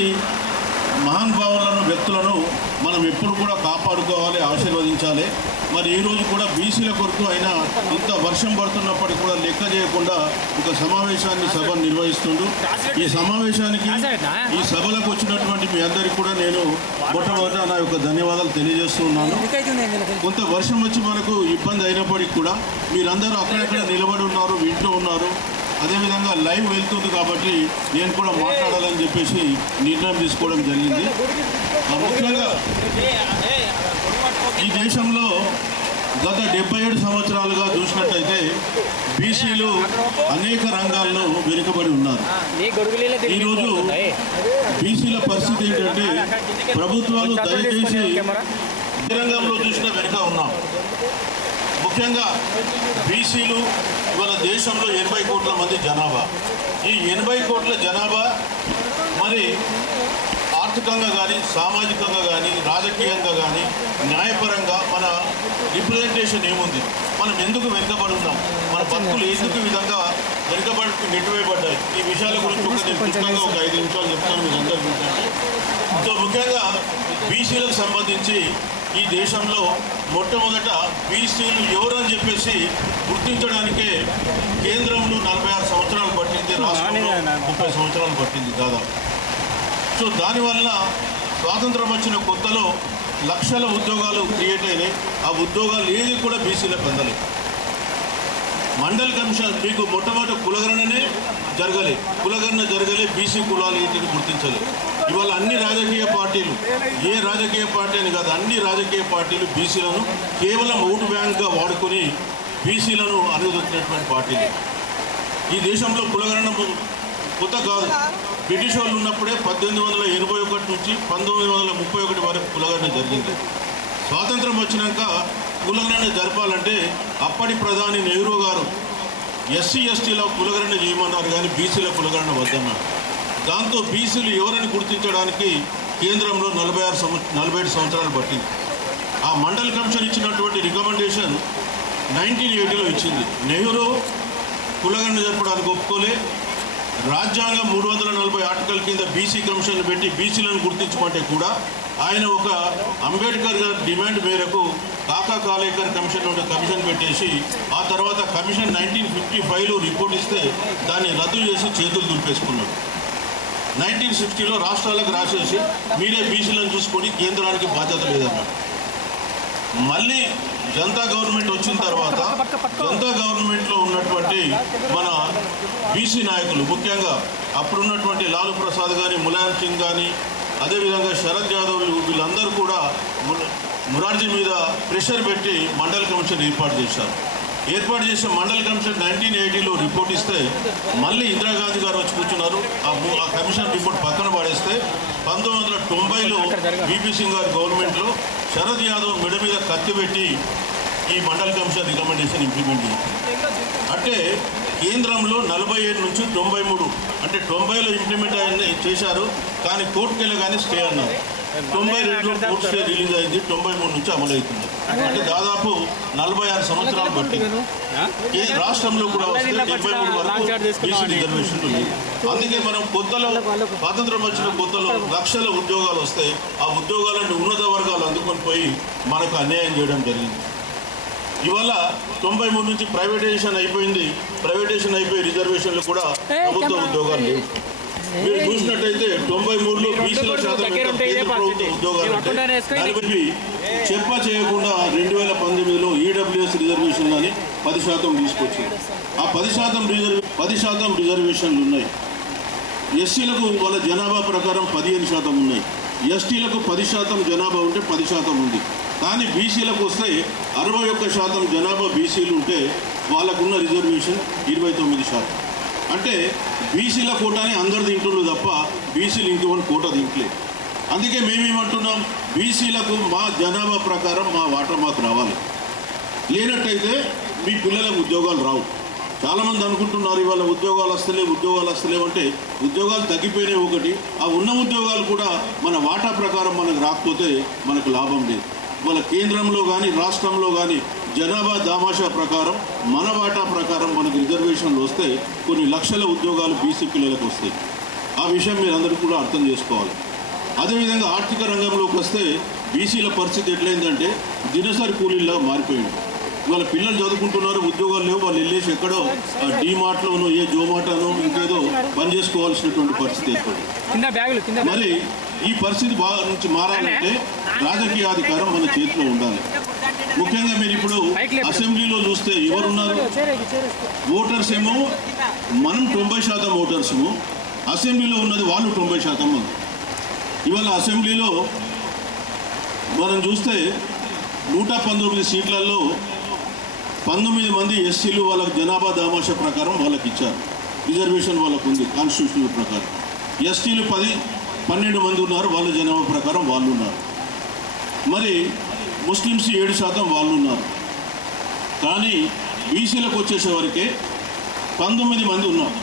మహానుభావులను వ్యక్తులను మనం ఎప్పుడు కూడా కాపాడుకోవాలి, ఆశీర్వదించాలి. మరి ఈరోజు కూడా బీసీల కొరకు అయినా ఇంత వర్షం పడుతున్నప్పటికీ కూడా లెక్క చేయకుండా ఒక సమావేశాన్ని సభను నిర్వహిస్తుండు. ఈ సమావేశానికి ఈ సభలకు వచ్చినటువంటి మీ అందరికీ కూడా నేను మొట్టమొదట నా యొక్క ధన్యవాదాలు తెలియజేస్తూ ఉన్నాను. కొంత వర్షం వచ్చి మనకు ఇబ్బంది అయినప్పటికీ కూడా మీరందరూ అక్కడక్కడ నిలబడి ఉన్నారు, ఇంట్లో ఉన్నారు. అదేవిధంగా లైవ్ వెళ్తుంది కాబట్టి నేను కూడా మాట్లాడాలని చెప్పేసి నిర్ణయం తీసుకోవడం జరిగింది. ముఖ్యంగా ఈ దేశంలో గత 77 సంవత్సరాలుగా చూసినట్టయితే బీసీలు అనేక రంగాల్లో వెనుకబడి ఉన్నారు. ఈరోజు బీసీల పరిస్థితి ఏంటంటే ప్రభుత్వాలు దయచేసి ఏ రంగంలో చూసినా వెనుక ఉన్నాం. ముఖ్యంగా బీసీలు ఇవాళ దేశంలో 80 కోట్ల మంది జనాభా. ఈ 80 కోట్ల జనాభా మరి ఆర్థికంగా కానీ, సామాజికంగా కానీ, రాజకీయంగా కానీ, న్యాయపరంగా మన రిప్రజెంటేషన్ ఏముంది, మనం ఎందుకు వెనుకబడి ఉన్నాం, మన బతుకులు ఎందుకు ఈ విధంగా వెనుకబడి నెట్టివేయబడ్డాయి, ఈ విషయాల గురించి ఒక నేను పుస్తకంగా ఒక 5 నిమిషాలు చెప్తాను మీరు అందరూ వింటాను. సో ముఖ్యంగా బీసీలకు సంబంధించి ఈ దేశంలో మొట్టమొదట బీసీలు ఎవరని చెప్పేసి గుర్తించడానికే కేంద్రంలో 46 సంవత్సరాలు పట్టింది, రాష్ట్రంలో 30 సంవత్సరాలు పట్టింది దాదాపు. సో దానివల్ల స్వాతంత్రం వచ్చిన కొత్తలో లక్షల ఉద్యోగాలు క్రియేట్ అయినాయి. ఆ ఉద్యోగాలు ఏది కూడా బీసీలకు అందలేదు. మండల్ కమిషన్ మీకు మొట్టమొదటి కులగణనే జరగలే, బీసీ కులాలు ఏంటిని గుర్తించలేదు. ఇవాళ అన్ని రాజకీయ పార్టీలు, ఏ రాజకీయ పార్టీ అని కాదు, అన్ని రాజకీయ పార్టీలు బీసీలను కేవలం ఓటు బ్యాంక్గా వాడుకొని బీసీలను అనుదొక్కినటువంటి పార్టీలు. ఈ దేశంలో కులగణన కొత్త కాదు, బ్రిటిష్ వాళ్ళు ఉన్నప్పుడే 1881 నుంచి 1931 వరకు కులగణన జరిగింది. స్వాతంత్రం వచ్చినాక కులగణన జరపాలంటే అప్పటి ప్రధాని నెహ్రూ గారు ఎస్సీ ఎస్టీల కులగణన చేయమన్నారు, కానీ బీసీల కులగణన వద్దన్నారు. దాంతో బీసీలు ఎవరని గుర్తించడానికి కేంద్రంలో 47 సంవత్సరాలు పట్టింది. ఆ మండల్ కమిషన్ ఇచ్చినటువంటి రికమెండేషన్ 1980లో ఇచ్చింది. నెహ్రూ కులగండ జరపడానికి ఒప్పుకోలే. రాజ్యాంగం 340 ఆర్టికల్ కింద బీసీ కమిషన్ పెట్టి బీసీలను గుర్తించమంటే కూడా ఆయన ఒక అంబేద్కర్ గారి డిమాండ్ మేరకు కాకా కాలేకర్ కమిషన్ నుండి కమిషన్ పెట్టేసి ఆ తర్వాత కమిషన్ 1955లో రిపోర్ట్ ఇస్తే దాన్ని రద్దు చేసి చేతులు దులిపేసుకున్నాడు. 1960లో రాష్ట్రాలకు రాసేసి మీరే బీసీలను చూసుకొని కేంద్రానికి బాధ్యత లేదన్నాడు. మళ్ళీ జనతా గవర్నమెంట్ వచ్చిన తర్వాత జనతా గవర్నమెంట్లో ఉన్నటువంటి మన బీసీ నాయకులు, ముఖ్యంగా అప్పుడున్నటువంటి లాలూ ప్రసాద్ కానీ, ములాయం సింగ్ కానీ, అదేవిధంగా శరద్ యాదవ్లు, వీళ్ళందరూ కూడా మురార్జీ మీద ప్రెషర్ పెట్టి మండల్ కమిషన్ ఏర్పాటు చేశారు. ఏర్పాటు చేసిన మండల్ కమిషన్ 1980లో రిపోర్ట్ ఇస్తే మళ్ళీ ఇందిరాగాంధీ గారు వచ్చి కూర్చున్నారు. ఆ కమిషన్ రిపోర్ట్ పక్కన పడేస్తే 1990లో బీపీ సింగ్ గారి గవర్నమెంట్లో శరద్ యాదవ్ మెడ మీద కత్తి పెట్టి ఈ మండల్ కమిషన్ రికమెండేషన్ ఇంప్లిమెంట్ చేసింది. అంటే కేంద్రంలో 47 నుంచి 93, అంటే 90లో ఇంప్లిమెంట్ చేశారు, కానీ కోర్టుకు వెళ్ళగానే స్టే అన్నారు. 92లో కోర్టు స్టే రిలీజ్ అయింది, 93 నుంచి అమలు అవుతుంది. అంటే దాదాపు 46 సంవత్సరాలు బట్టి రాష్ట్రంలో కూడా వస్తే 73 వరకు బీసీ రిజర్వేషన్లు లేవు. అందుకే మనం కొత్తలో స్వాతంత్రం వచ్చిన కొత్తలో లక్షల ఉద్యోగాలు వస్తే ఆ ఉద్యోగాలను ఉన్నత వర్గాలు అందుకొని పోయి మనకు అన్యాయం చేయడం జరిగింది. ఇవాళ 93 నుంచి ప్రైవేటైజేషన్ అయిపోయింది. ప్రైవేటైజేషన్ అయిపోయి రిజర్వేషన్లు కూడా ప్రభుత్వ ఉద్యోగాలు లేవు. మీరు చూసినట్టయితే 93లో బీసీల శాతం కేంద్ర ప్రభుత్వ ఉద్యోగాలు అంటే చెప్ప చేయకుండా 2019లో ఈడబ్ల్యూఎస్ రిజర్వేషన్ అని 10% తీసుకొచ్చింది. ఆ 10% రిజర్వేషన్లు ఉన్నాయి. ఎస్సీలకు వాళ్ళ జనాభా ప్రకారం 15% ఉన్నాయి. ఎస్టీలకు 10% జనాభా ఉంటే 10% ఉంది. కానీ బీసీలకు వస్తే 61% జనాభా బీసీలు ఉంటే వాళ్ళకున్న రిజర్వేషన్ 29%. అంటే బీసీల కోటాని అందరు తింటున్నారు తప్ప బీసీలు ఇంకొకటి కోట తింటలేదు. అందుకే మేమేమంటున్నాం, బీసీలకు మా జనాభా ప్రకారం మా వాటా మాకు రావాలి. లేనట్టయితే మీ పిల్లలకు ఉద్యోగాలు రావు. చాలామంది అనుకుంటున్నారు ఇవాళ ఉద్యోగాలు వస్తలేవు అంటే ఉద్యోగాలు తగ్గిపోయినాయి ఒకటి. ఆ ఉన్న ఉద్యోగాలు కూడా మన వాటా ప్రకారం మనకు రాకపోతే మనకు లాభం లేదు. మన కేంద్రంలో కానీ రాష్ట్రంలో కానీ జనాభా దామాషా ప్రకారం మన వాటా ప్రకారం మనకు రిజర్వేషన్లు వస్తే కొన్ని లక్షల ఉద్యోగాలు బీసీ పిల్లలకు వస్తాయి. ఆ విషయం మీరు అందరూ కూడా అర్థం చేసుకోవాలి. అదేవిధంగా ఆర్థిక రంగంలోకి వస్తే బీసీల పరిస్థితి ఎట్లయిందంటే దినసరి కూలీలా మారిపోయింది. ఇవాళ పిల్లలు చదువుకుంటున్నారు, ఉద్యోగాలు లేవు, వాళ్ళు వెళ్ళేసి ఎక్కడో డీమార్ట్లోనో ఏ జోమాటోనో ఇంకేదో పని చేసుకోవాల్సినటువంటి పరిస్థితి ఏర్పడింది. మరి ఈ పరిస్థితి నుంచి మారాలంటే రాజకీయాధికారం మన చేతిలో ఉండాలి. ముఖ్యంగా మీరు ఇప్పుడు అసెంబ్లీలో చూస్తే ఎవరున్నారు, ఓటర్స్ ఏమో మనం 90% ఓటర్స్ము, అసెంబ్లీలో ఉన్నది వాళ్ళు 90% మంది. ఇవాళ అసెంబ్లీలో మనం చూస్తే 119 సీట్లలో 19 మంది ఎస్సీలు వాళ్ళకి జనాభా దామాషా ప్రకారం వాళ్ళకి ఇచ్చారు. రిజర్వేషన్ వాళ్ళకు ఉంది కాన్స్టిట్యూషన్ ప్రకారం. ఎస్టీలు 12 మంది ఉన్నారు, వాళ్ళ జనాభా ప్రకారం వాళ్ళు ఉన్నారు. మరి ముస్లిమ్స్ 7% వాళ్ళు ఉన్నారు. కానీ బీసీలకు వచ్చేసేవరకే 19 మంది ఉన్నారు.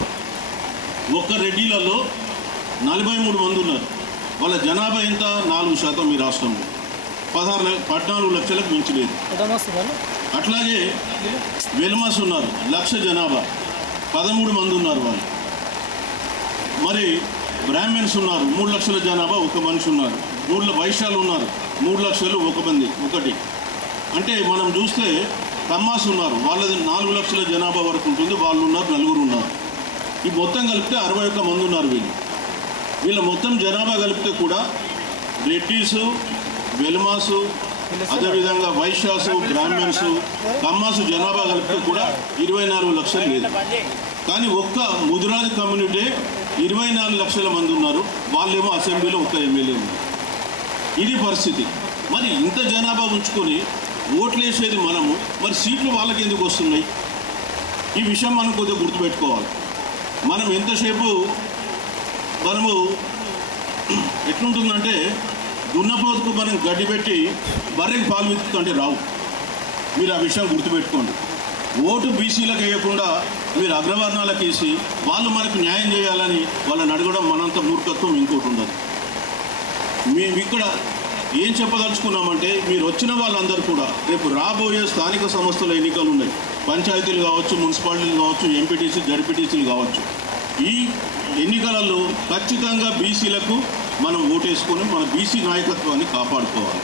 ఒక్క రెడ్డిలలో 43 మంది ఉన్నారు. వాళ్ళ జనాభా ఎంత? 4% మీ రాష్ట్రంలో. 14 లక్షలకు మించలేదు. అట్లాగే వెల్మాస్ ఉన్నారు, 1,00,000 జనాభా, 13 మంది ఉన్నారు వాళ్ళు. మరి బ్రాహ్మణ్స్ ఉన్నారు, 3 లక్షల జనాభా, ఒక మనిషి ఉన్నారు. 3 వైశ్యాలు ఉన్నారు, 3 లక్షలు, ఒక మంది, ఒకటి. అంటే మనం చూస్తే కమ్మాస్ ఉన్నారు, వాళ్ళది 4 లక్షల జనాభా వరకు ఉంటుంది, వాళ్ళు ఉన్నారు, 4 ఉన్నారు. ఈ మొత్తం కలిపితే 61 మంది ఉన్నారు. వీళ్ళ మొత్తం జనాభా కలిపితే కూడా రెడ్డీసు, వెల్మాసు, అదేవిధంగా వైశ్యాసు, బ్రాహ్మణ్సు, కమ్మాసు జనాభా కలిపితే కూడా 24 లక్షలు లేదు. కానీ ఒక్క ముదిరాజు కమ్యూనిటీ 24 లక్షల మంది ఉన్నారు. వాళ్ళేమో అసెంబ్లీలో ఒక్క ఎమ్మెల్యే ఉన్నారు. ఇది పరిస్థితి. మరి ఇంత జనాభా ఉంచుకొని ఓట్లు వేసేది మనము, మరి సీట్లు వాళ్ళకి ఎందుకు వస్తున్నాయి? ఈ విషయం మనం కొద్దిగా గుర్తుపెట్టుకోవాలి. మనం ఎంతసేపు మనము ఎట్లుంటుందంటే దున్నపోతుకు మనం గడ్డి పెట్టి బర్రెకి పాలు విత్తుతుంటే రావు. మీరు ఆ విషయం గుర్తుపెట్టుకోండి. ఓటు బీసీలకు వేయకుండా మీరు అగ్రవర్ణాలకు వేసి వాళ్ళు మనకు న్యాయం చేయాలని వాళ్ళని అడగడం మనంత మూర్ఖత్వం ఇంకోటి ఉండదు. మేము ఇక్కడ ఏం చెప్పదలుచుకున్నామంటే మీరు వచ్చిన వాళ్ళందరూ కూడా రేపు రాబోయే స్థానిక సంస్థల ఎన్నికలు ఉన్నాయి. పంచాయతీలు కావచ్చు, మున్సిపాలిటీలు కావచ్చు, ఎంపీటీసీ, జడ్పీటీసీలు కావచ్చు. ఈ ఎన్నికలలో ఖచ్చితంగా బీసీలకు మనం ఓటేసుకొని మన బీసీ నాయకత్వాన్ని కాపాడుకోవాలి.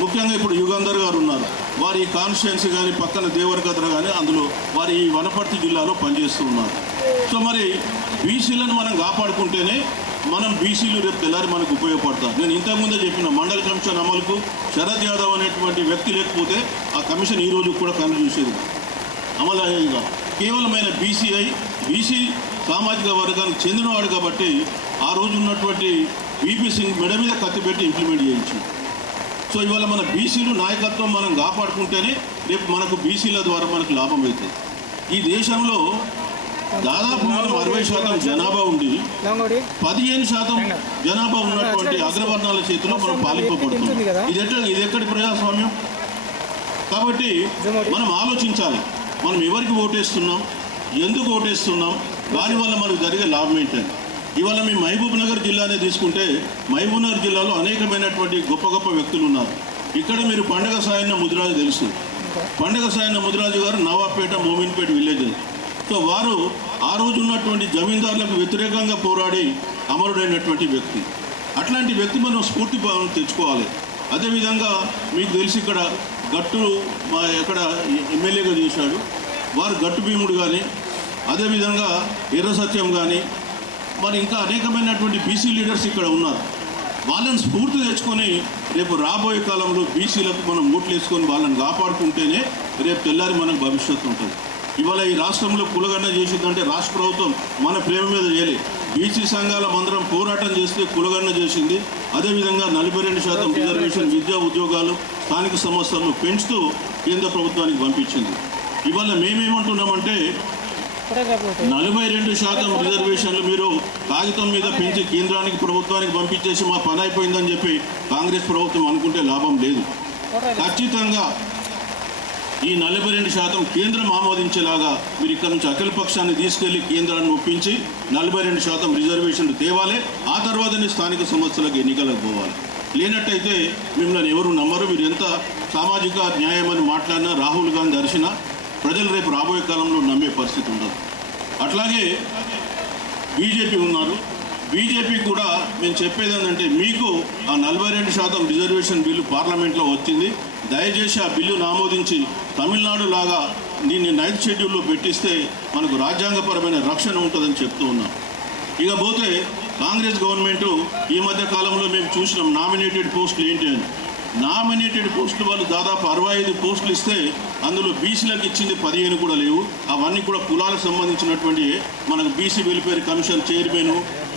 ముఖ్యంగా ఇప్పుడు యుగంధర్ గారు ఉన్నారు. వారి కాన్స్టిట్యున్సీ కానీ పక్కన దేవరకద్ర కానీ అందులో వారి ఈ వనపర్తి జిల్లాలో పనిచేస్తూ ఉన్నారు. సో మరి బీసీలను మనం కాపాడుకుంటేనే మనం బీసీలు రేపు తెల్లారి మనకు ఉపయోగపడతారు. నేను ఇంతకుముందే చెప్పిన మండల కమిషన్ అమలుకు శరద్ యాదవ్ అనేటువంటి వ్యక్తి లేకపోతే ఆ కమిషన్ ఈ రోజు కూడా కన్ను చూసేది అమలు అయ్యేదిగా. కేవలమైన బీసీ సామాజిక వర్గానికి చెందినవాడు కాబట్టి ఆ రోజు ఉన్నటువంటి బీపీ సింగ్ మెడ మీద కత్తి పెట్టి ఇంప్లిమెంట్ చేయించింది. సో ఇవాళ మన బీసీలు నాయకత్వం మనం కాపాడుకుంటేనే రేపు మనకు బీసీల ద్వారా మనకు లాభం అవుతుంది. ఈ దేశంలో దాదాపు మనం 60% జనాభా ఉండి 15% జనాభా ఉన్నటువంటి అగ్రవర్ణాల చేతిలో మనం పాలింపబడుతున్నాం. ఇది ఎక్కడి ప్రజాస్వామ్యం? కాబట్టి మనం ఆలోచించాలి, మనం ఎవరికి ఓటేస్తున్నాం, ఎందుకు ఓటేస్తున్నాం, దానివల్ల మనకు జరిగే లాభం ఏంటని. ఇవాళ మీ మహబూబ్ నగర్ జిల్లానే తీసుకుంటే మహబూబ్ నగర్ జిల్లాలో అనేకమైనటువంటి గొప్ప గొప్ప వ్యక్తులు ఉన్నారు. ఇక్కడ మీరు పండగ సాయన్న ముదిరాజు తెలుసు. పండగ సాయన్న ముదిరాజు గారు నవాబ్పేట, మోమిన్పేట విలేజ్. సో వారు ఆ రోజు ఉన్నటువంటి జమీందారులకు వ్యతిరేకంగా పోరాడి అమరుడైనటువంటి వ్యక్తి. అట్లాంటి వ్యక్తి మనం స్ఫూర్తి తెచ్చుకోవాలి. అదేవిధంగా మీకు తెలిసి ఇక్కడ గట్టు ఎక్కడ ఎమ్మెల్యేగా చేశాడు వారు గట్టు భీముడు కానీ, అదేవిధంగా ఎర్ర సత్యం కానీ, మరి ఇంకా అనేకమైనటువంటి బీసీ లీడర్స్ ఇక్కడ ఉన్నారు. వాళ్ళని స్ఫూర్తి తెచ్చుకొని రేపు రాబోయే కాలంలో బీసీలకు మనం ఓట్లు వేసుకొని వాళ్ళని కాపాడుకుంటేనే రేపు తెల్లారి మనకు భవిష్యత్తు ఉంటుంది. ఇవాళ ఈ రాష్ట్రంలో కులగణన చేసిందంటే రాష్ట్ర ప్రభుత్వం మన ప్రేమ మీద చేయలేదు. బీసీ సంఘాల మందరం పోరాటం చేస్తే కులగణన చేసింది. అదేవిధంగా 42% రిజర్వేషన్, విద్యా ఉద్యోగాలు, స్థానిక సంస్థలను పెంచుతూ కేంద్ర ప్రభుత్వానికి పంపించింది. ఇవాళ మేమేమంటున్నామంటే 42% రిజర్వేషన్లు మీరు కాగితం మీద పెంచి కేంద్రానికి ప్రభుత్వానికి పంపించేసి మా పని అయిపోయిందని చెప్పి కాంగ్రెస్ ప్రభుత్వం అనుకుంటే లాభం లేదు. ఖచ్చితంగా ఈ 42% కేంద్రం ఆమోదించేలాగా మీరు ఇక్కడ నుంచి అఖిల పక్షాన్ని తీసుకెళ్లి కేంద్రాన్ని ఒప్పించి 42% రిజర్వేషన్లు తేవాలి. ఆ తర్వాతనే స్థానిక సంస్థలకు ఎన్నికలకు పోవాలి. లేనట్టయితే మిమ్మల్ని ఎవరు నమ్మరు. మీరు ఎంత సామాజిక న్యాయం అని మాట్లాడినా, రాహుల్ గాంధీ దర్శినా ప్రజలు రేపు రాబోయే కాలంలో నమ్మే పరిస్థితి ఉండదు. అట్లాగే బీజేపీ ఉన్నారు. బీజేపీ కూడా మేము చెప్పేది ఏంటంటే మీకు ఆ 42% రిజర్వేషన్ బిల్లు పార్లమెంట్లో వచ్చింది. దయచేసి ఆ బిల్లును ఆమోదించి తమిళనాడు లాగా దీన్ని 9th షెడ్యూల్లో పెట్టిస్తే మనకు రాజ్యాంగపరమైన రక్షణ ఉంటుందని చెప్తూ ఉన్నాం. ఇక పోతే కాంగ్రెస్ గవర్నమెంటు ఈ మధ్య కాలంలో మేము చూసినాం నామినేటెడ్ పోస్టులు ఏంటి అని. నామినేటెడ్ పోస్టులు వాళ్ళు దాదాపు 65 పోస్టులు ఇస్తే అందులో బీసీలకు ఇచ్చింది 15 కూడా లేవు. అవన్నీ కూడా కులాలకు సంబంధించినటువంటి మనకు BC welfare commission chairman,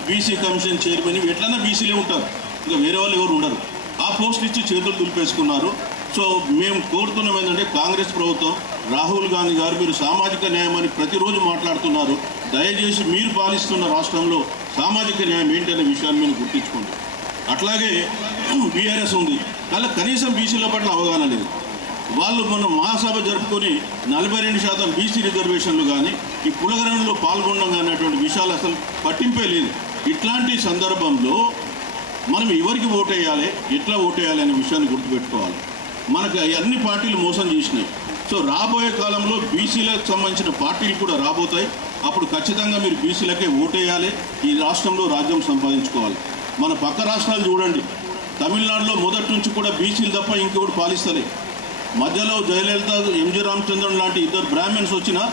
BC commission chairman ఎట్లన్నా బీసీలే ఉంటారు, ఇంకా వేరే వాళ్ళు ఎవరు ఉండరు. ఆ పోస్టులు ఇచ్చి చేతులు దులిపేసుకున్నారు. సో మేము కోరుతున్నాం ఏంటంటే కాంగ్రెస్ ప్రభుత్వం, రాహుల్ గాంధీ గారు మీరు సామాజిక న్యాయం అని ప్రతిరోజు మాట్లాడుతున్నారు. దయచేసి మీరు పాలిస్తున్న రాష్ట్రంలో సామాజిక న్యాయం ఏంటనే విషయాన్ని మీరు గుర్తించుకోండి. అట్లాగే బీఆర్ఎస్ ఉంది, అలా కనీసం బీసీల పట్ల అవగాహన లేదు. వాళ్ళు మొన్న మహాసభ జరుపుకొని 42% బీసీ రిజర్వేషన్లు కానీ ఈ కులగణనలో పాల్గొనడం అనేటువంటి విషయాలు అసలు పట్టింపే లేదు. ఇట్లాంటి సందర్భంలో మనం ఎవరికి ఓటేయాలి, ఎట్లా ఓటేయాలి అనే విషయాన్ని గుర్తుపెట్టుకోవాలి. మనకు అన్ని పార్టీలు మోసం చేసినాయి. సో రాబోయే కాలంలో బీసీలకు సంబంధించిన పార్టీలు కూడా రాబోతాయి. అప్పుడు ఖచ్చితంగా మీరు బీసీలకే ఓటేయాలి. ఈ రాష్ట్రంలో రాజ్యం సంపాదించుకోవాలి. మన పక్క రాష్ట్రాలు చూడండి, తమిళనాడులో మొదటి నుంచి కూడా బీసీలు తప్ప ఇంకొకటి పాలిస్తలే. మధ్యలో జయలలిత, ఎంజి రామచంద్రన్ లాంటి 2 బ్రాహ్మణ్స్ వచ్చినా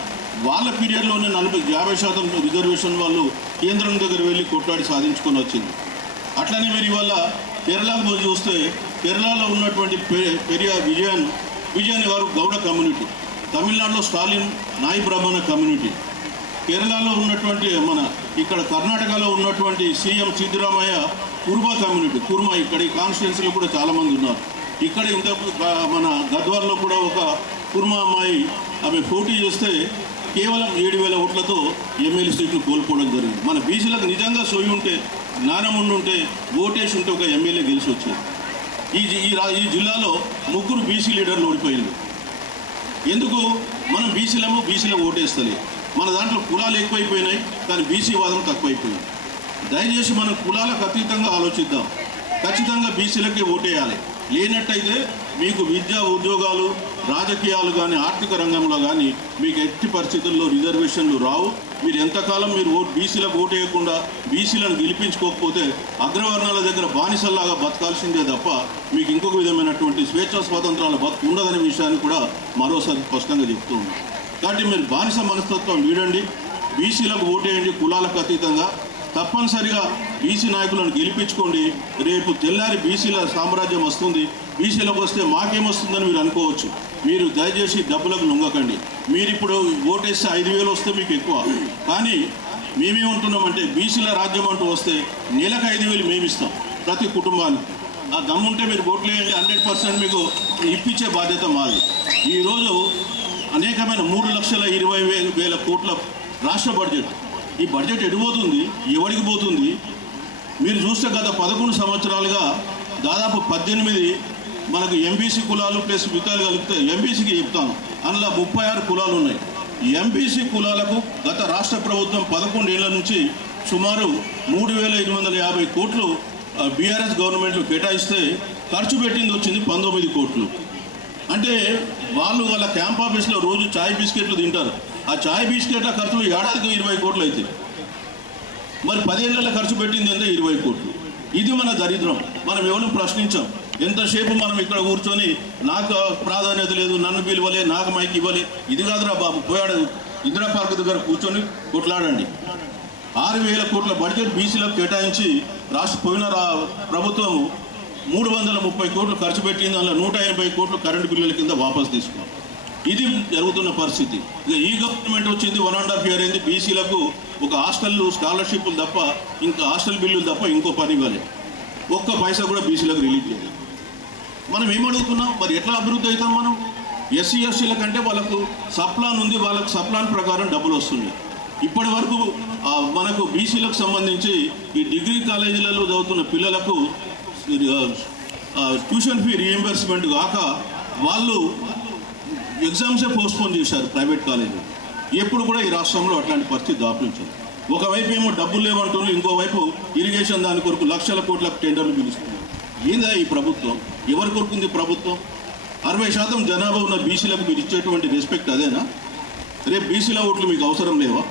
వాళ్ళ పీరియడ్లోనే 50% రిజర్వేషన్ వాళ్ళు కేంద్రం దగ్గర వెళ్ళి కొట్లాడి సాధించుకొని వచ్చింది. అట్లనే మీరు ఇవాళ కేరళకు చూస్తే కేరళలో ఉన్నటువంటి విజయన్ గారు గౌడ కమ్యూనిటీ, తమిళనాడులో స్టాలిన్ నాయి బ్రాహ్మణ కమ్యూనిటీ, కేరళలో ఉన్నటువంటి ఇక్కడ కర్ణాటకలో ఉన్నటువంటి సీఎం సిద్ధరామయ్య కుర్మా కమ్యూనిటీ, కుర్మా ఇక్కడ ఈ కాన్స్టిట్యున్సీలో కూడా చాలామంది ఉన్నారు. ఇక్కడ ఇంత మన గద్వాల్లో కూడా ఒక కుర్మా అమ్మాయి ఆమె పోటీ చేస్తే కేవలం 7,000 ఓట్లతో ఎమ్మెల్యే సీట్లు కోల్పోవడం జరిగింది. మన బీసీలకు నిజంగా సోయి ఉంటే, జ్ఞానం ఉంటే, ఓటేసి ఉంటే ఒక ఎమ్మెల్యే గెలిచి వచ్చేది. ఈ జిల్లాలో 3 బీసీ లీడర్లు ఓడిపోయింది. ఎందుకు? మనం బీసీలకు ఓటేస్తలే. మన దాంట్లో కులాలు ఎక్కువైపోయినాయి, కానీ బీసీ వాదం తక్కువైపోయింది. దయచేసి మనం కులాలకు అతీతంగా ఆలోచిద్దాం. ఖచ్చితంగా బీసీలకి ఓటేయాలి. లేనట్టయితే మీకు విద్యా ఉద్యోగాలు రాజకీయాలు కానీ ఆర్థిక రంగంలో కానీ మీకు ఎట్టి పరిస్థితుల్లో రిజర్వేషన్లు రావు. మీరు ఎంతకాలం మీరు బీసీలకు ఓటేయకుండా బీసీలను గెలిపించుకోకపోతే అగ్రవర్ణాల దగ్గర బానిసల్లాగా బతకాల్సిందే తప్ప మీకు ఇంకొక విధమైనటువంటి స్వేచ్ఛా స్వాతంత్రాల బతుకు ఉండదనే విషయాన్ని కూడా మరోసారి స్పష్టంగా చెప్తూ ఉన్నాం. కాబట్టి మీరు బానిస మనస్తత్వం వీడండి, బీసీలకు ఓటేయండి. కులాలకు అతీతంగా తప్పనిసరిగా బీసీ నాయకులను గెలిపించుకోండి. రేపు తెల్లారి బీసీల సామ్రాజ్యం వస్తుంది. బీసీలకు వస్తే మాకేమొస్తుందని మీరు అనుకోవచ్చు. మీరు దయచేసి డబ్బులకు లొంగకండి. మీరు ఇప్పుడు ఓటేస్తే 5,000 వస్తే మీకు ఎక్కువ, కానీ మేమేమంటున్నామంటే బీసీల రాజ్యం అంటూ వస్తే నెలకు 5,000 మేమిస్తాం ప్రతి కుటుంబానికి. ఆ దమ్ముంటే మీరు ఓట్లు వేయండి, 100% మీకు ఇప్పించే బాధ్యత మాది. ఈరోజు అనేకమైన 3,20,000 కోట్ల రాష్ట్ర బడ్జెట్. ఈ బడ్జెట్ ఎడిపోతుంది, ఎవరికి పోతుంది? మీరు చూస్తే గత 11 సంవత్సరాలుగా దాదాపు 18 మనకు ఎంబీసీ కులాలు ప్లస్ మిగతాలు కలిపితే ఎంబీసీకి చెప్తాను అందులో 36 కులాలు ఉన్నాయి. ఎంబీసీ కులాలకు గత రాష్ట్ర ప్రభుత్వం 11 ఏళ్ల నుంచి సుమారు 3,850 కోట్లు బీఆర్ఎస్ గవర్నమెంట్లు కేటాయిస్తే ఖర్చు పెట్టింది వచ్చింది 19 కోట్లు. అంటే వాళ్ళు వాళ్ళ క్యాంప్ ఆఫీస్లో రోజు చాయ్ బిస్కెట్లు తింటారు. ఆ చాయ్ బిస్కెట్ల ఖర్చులు ఏడాదికి 20 కోట్లు అవుతాయి. మరి 10 ఏళ్ళ ఖర్చు పెట్టింది ఎంత? 20 కోట్లు. ఇది మన దరిద్రం. మనం ఎవరు ప్రశ్నించాం. ఎంతసేపు మనం ఇక్కడ కూర్చొని నాకు ప్రాధాన్యత లేదు, నన్ను పిలవలే, నాకు మైక్ ఇవ్వలే, ఇది కాదురా బాబు, పోయాడు ఇందిరా పార్క్ దగ్గర కూర్చొని కొట్లాడండి. 6,000 కోట్ల బడ్జెట్ బీసీలకు కేటాయించి పోయిన ప్రభుత్వం 330 కోట్లు ఖర్చు పెట్టింది. అందులో 180 కోట్లు కరెంటు బిల్లుల కింద వాపసు తీసుకున్నాం. ఇది జరుగుతున్న పరిస్థితి. ఇక ఈ గవర్నమెంట్ వచ్చింది 1.5 year అయింది. బీసీలకు ఒక హాస్టల్ స్కాలర్షిప్లు తప్ప ఇంకా హాస్టల్ బిల్లులు తప్ప ఇంకో పని ఇవ్వాలి. ఒక్క పైసా కూడా బీసీలకు రిలీజ్ చేయలేదు. మనం ఏమడుగుతున్నాం? మరి ఎట్లా అభివృద్ధి అవుతాం మనం? ఎస్సీ ఎస్టీల కంటే వాళ్ళకు సప్లాన్ ఉంది, వాళ్ళకు సప్లాన్ ప్రకారం డబ్బులు వస్తున్నాయి. ఇప్పటి వరకు మనకు బీసీలకు సంబంధించి ఈ డిగ్రీ కాలేజీలలో చదువుతున్న పిల్లలకు ట్యూషన్ ఫీ రీఎంబర్స్మెంట్ కాక వాళ్ళు ఎగ్జామ్సే పోస్ట్పోన్ చేశారు ప్రైవేట్ కాలేజీ. ఎప్పుడు కూడా ఈ రాష్ట్రంలో అట్లాంటి పరిస్థితి దాపురించారు. ఒకవైపు ఏమో డబ్బులు లేవంటున్నారు, ఇంకోవైపు ఇరిగేషన్ దాని కొరకు లక్షల కోట్లకు టెండర్లు పిలుస్తున్నారు. ఏందా ఈ ప్రభుత్వం? ఎవరి కొరుకుంది ప్రభుత్వం? 60% జనాభా ఉన్న బీసీలకు మీరు ఇచ్చేటువంటి రెస్పెక్ట్ అదేనా? రేపు బీసీల ఓట్లు మీకు అవసరం లేవా?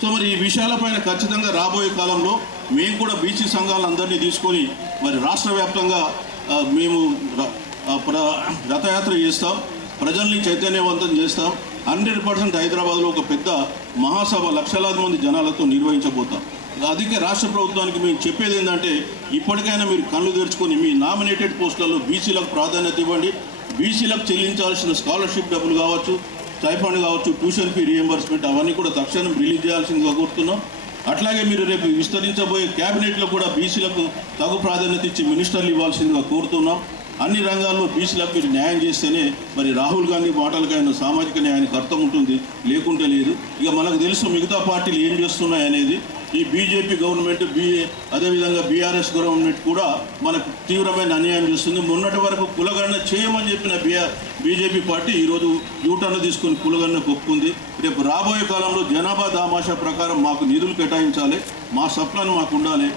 సో మరి ఈ విషయాలపైన ఖచ్చితంగా రాబోయే కాలంలో మేము కూడా బీసీ సంఘాలందరినీ తీసుకొని మరి రాష్ట్ర వ్యాప్తంగా మేము రథయాత్ర చేస్తాం, ప్రజల్ని చైతన్యవంతం చేస్తాం. 100% హైదరాబాద్లో ఒక పెద్ద మహాసభ లక్షలాది మంది జనాలతో నిర్వహించబోతాం. అందుకే రాష్ట్ర ప్రభుత్వానికి మేము చెప్పేది ఏంటంటే ఇప్పటికైనా మీరు కళ్ళు తెరుచుకొని మీ నామినేటెడ్ పోస్టులలో బీసీలకు ప్రాధాన్యత ఇవ్వండి. బీసీలకు చెల్లించాల్సిన స్కాలర్షిప్ డబ్బులు కావచ్చు, స్టైఫండ్ కావచ్చు, ట్యూషన్ ఫీ రీఎంబర్స్మెంట్ అవన్నీ కూడా తక్షణం రిలీజ్ చేయాల్సిందిగా కోరుతున్నాం. అట్లాగే మీరు రేపు విస్తరించబోయే క్యాబినెట్లో కూడా బీసీలకు తగు ప్రాధాన్యత ఇచ్చి మినిస్టర్లు ఇవ్వాల్సిందిగా కోరుతున్నాం. అన్ని రంగాల్లో బీసీలకు మీరు న్యాయం చేస్తేనే మరి రాహుల్ గాంధీ మాటలకైనా సామాజిక న్యాయానికి అర్థం ఉంటుంది, లేకుంటే లేదు. ఇక మనకు తెలుసు మిగతా పార్టీలు ఏం చేస్తున్నాయి అనేది. ఈ బీజేపీ గవర్నమెంట్ అదేవిధంగా బీఆర్ఎస్ గవర్నమెంట్ కూడా మనకు తీవ్రమైన అన్యాయం చేస్తుంది. మొన్నటి వరకు కులగణన చేయమని చెప్పిన బీజేపీ పార్టీ ఈరోజు యూటర్న్ తీసుకొని కులగణన ఒప్పుకుంది. రేపు రాబోయే కాలంలో జనాభా దామాషా ప్రకారం మాకు నిధులు కేటాయించాలి, మా సప్లాన్ మాకు ఉండాలి.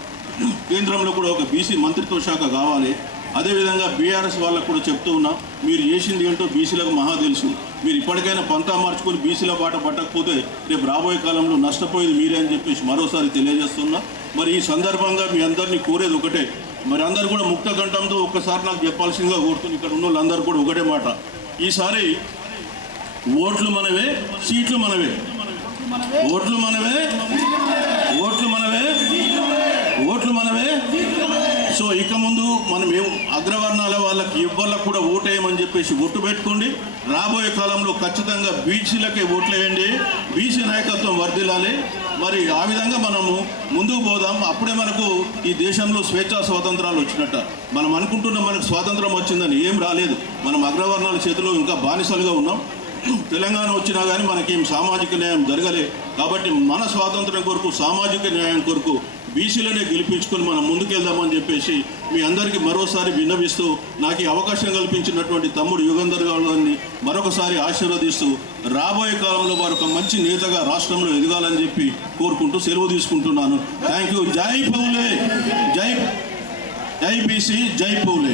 కేంద్రంలో కూడా ఒక బీసీ మంత్రిత్వ శాఖ కావాలి. అదేవిధంగా బీఆర్ఎస్ వాళ్ళకు కూడా చెప్తూ ఉన్నా, మీరు చేసింది ఏంటో బీసీలకు మహా తెలుసు. మీరు ఇప్పటికైనా పంతా మార్చుకొని బీసీల బాట పట్టకపోతే రేపు రాబోయే కాలంలో నష్టపోయేది మీరే అని చెప్పేసి మరోసారి తెలియజేస్తున్నా. మరి ఈ సందర్భంగా మీ అందరినీ కోరేది ఒకటే, మరి అందరు కూడా ముక్త కంఠంతో ఒక్కసారి నాకు చెప్పాల్సిందిగా కోరుతుంది. ఇక్కడ ఉన్న వాళ్ళందరూ కూడా ఒకటే మాట, ఈసారి ఓట్లు మనవే, సీట్లు మనవే. ఓట్లు మనవే, ఓట్లు మనవే, ఓట్లు మనవే. సో ఇక ముందు మనం అగ్రవర్ణాల వాళ్ళకి ఎవ్వరికి కూడా ఓటేయమని చెప్పేసి ఒట్టు పెట్టుకోండి. రాబోయే కాలంలో ఖచ్చితంగా బీసీలకే ఓట్లేయండి, బీసీ నాయకత్వం వర్ధిల్లాలి. మరి ఆ విధంగా మనము ముందుకు పోదాం. అప్పుడే మనకు ఈ దేశంలో స్వేచ్ఛా స్వాతంత్రాలు వచ్చినట్ట. మనం అనుకుంటున్నాం మనకు స్వాతంత్రం వచ్చిందని, ఏం రాలేదు. మనం అగ్రవర్ణాల చేతిలో ఇంకా బానిసలుగా ఉన్నాం. తెలంగాణ వచ్చినా కానీ మనకేం సామాజిక న్యాయం జరగలే. కాబట్టి మన స్వాతంత్రం కొరకు, సామాజిక న్యాయం కొరకు బీసీలనే గెలిపించుకొని మనం ముందుకెళ్దామని చెప్పేసి మీ అందరికీ మరోసారి విన్నవిస్తూ, నాకు ఈ అవకాశం కల్పించినటువంటి తమ్ముడు యుగంధర్ గారిని మరొకసారి ఆశీర్వదిస్తూ, రాబోయే కాలంలో వారు ఒక మంచి నేతగా రాష్ట్రంలో ఎదగాలని చెప్పి కోరుకుంటూ సెలవు తీసుకుంటున్నాను. Thank you. జై పౌలే, జై జై బీసీ, జై పూలే.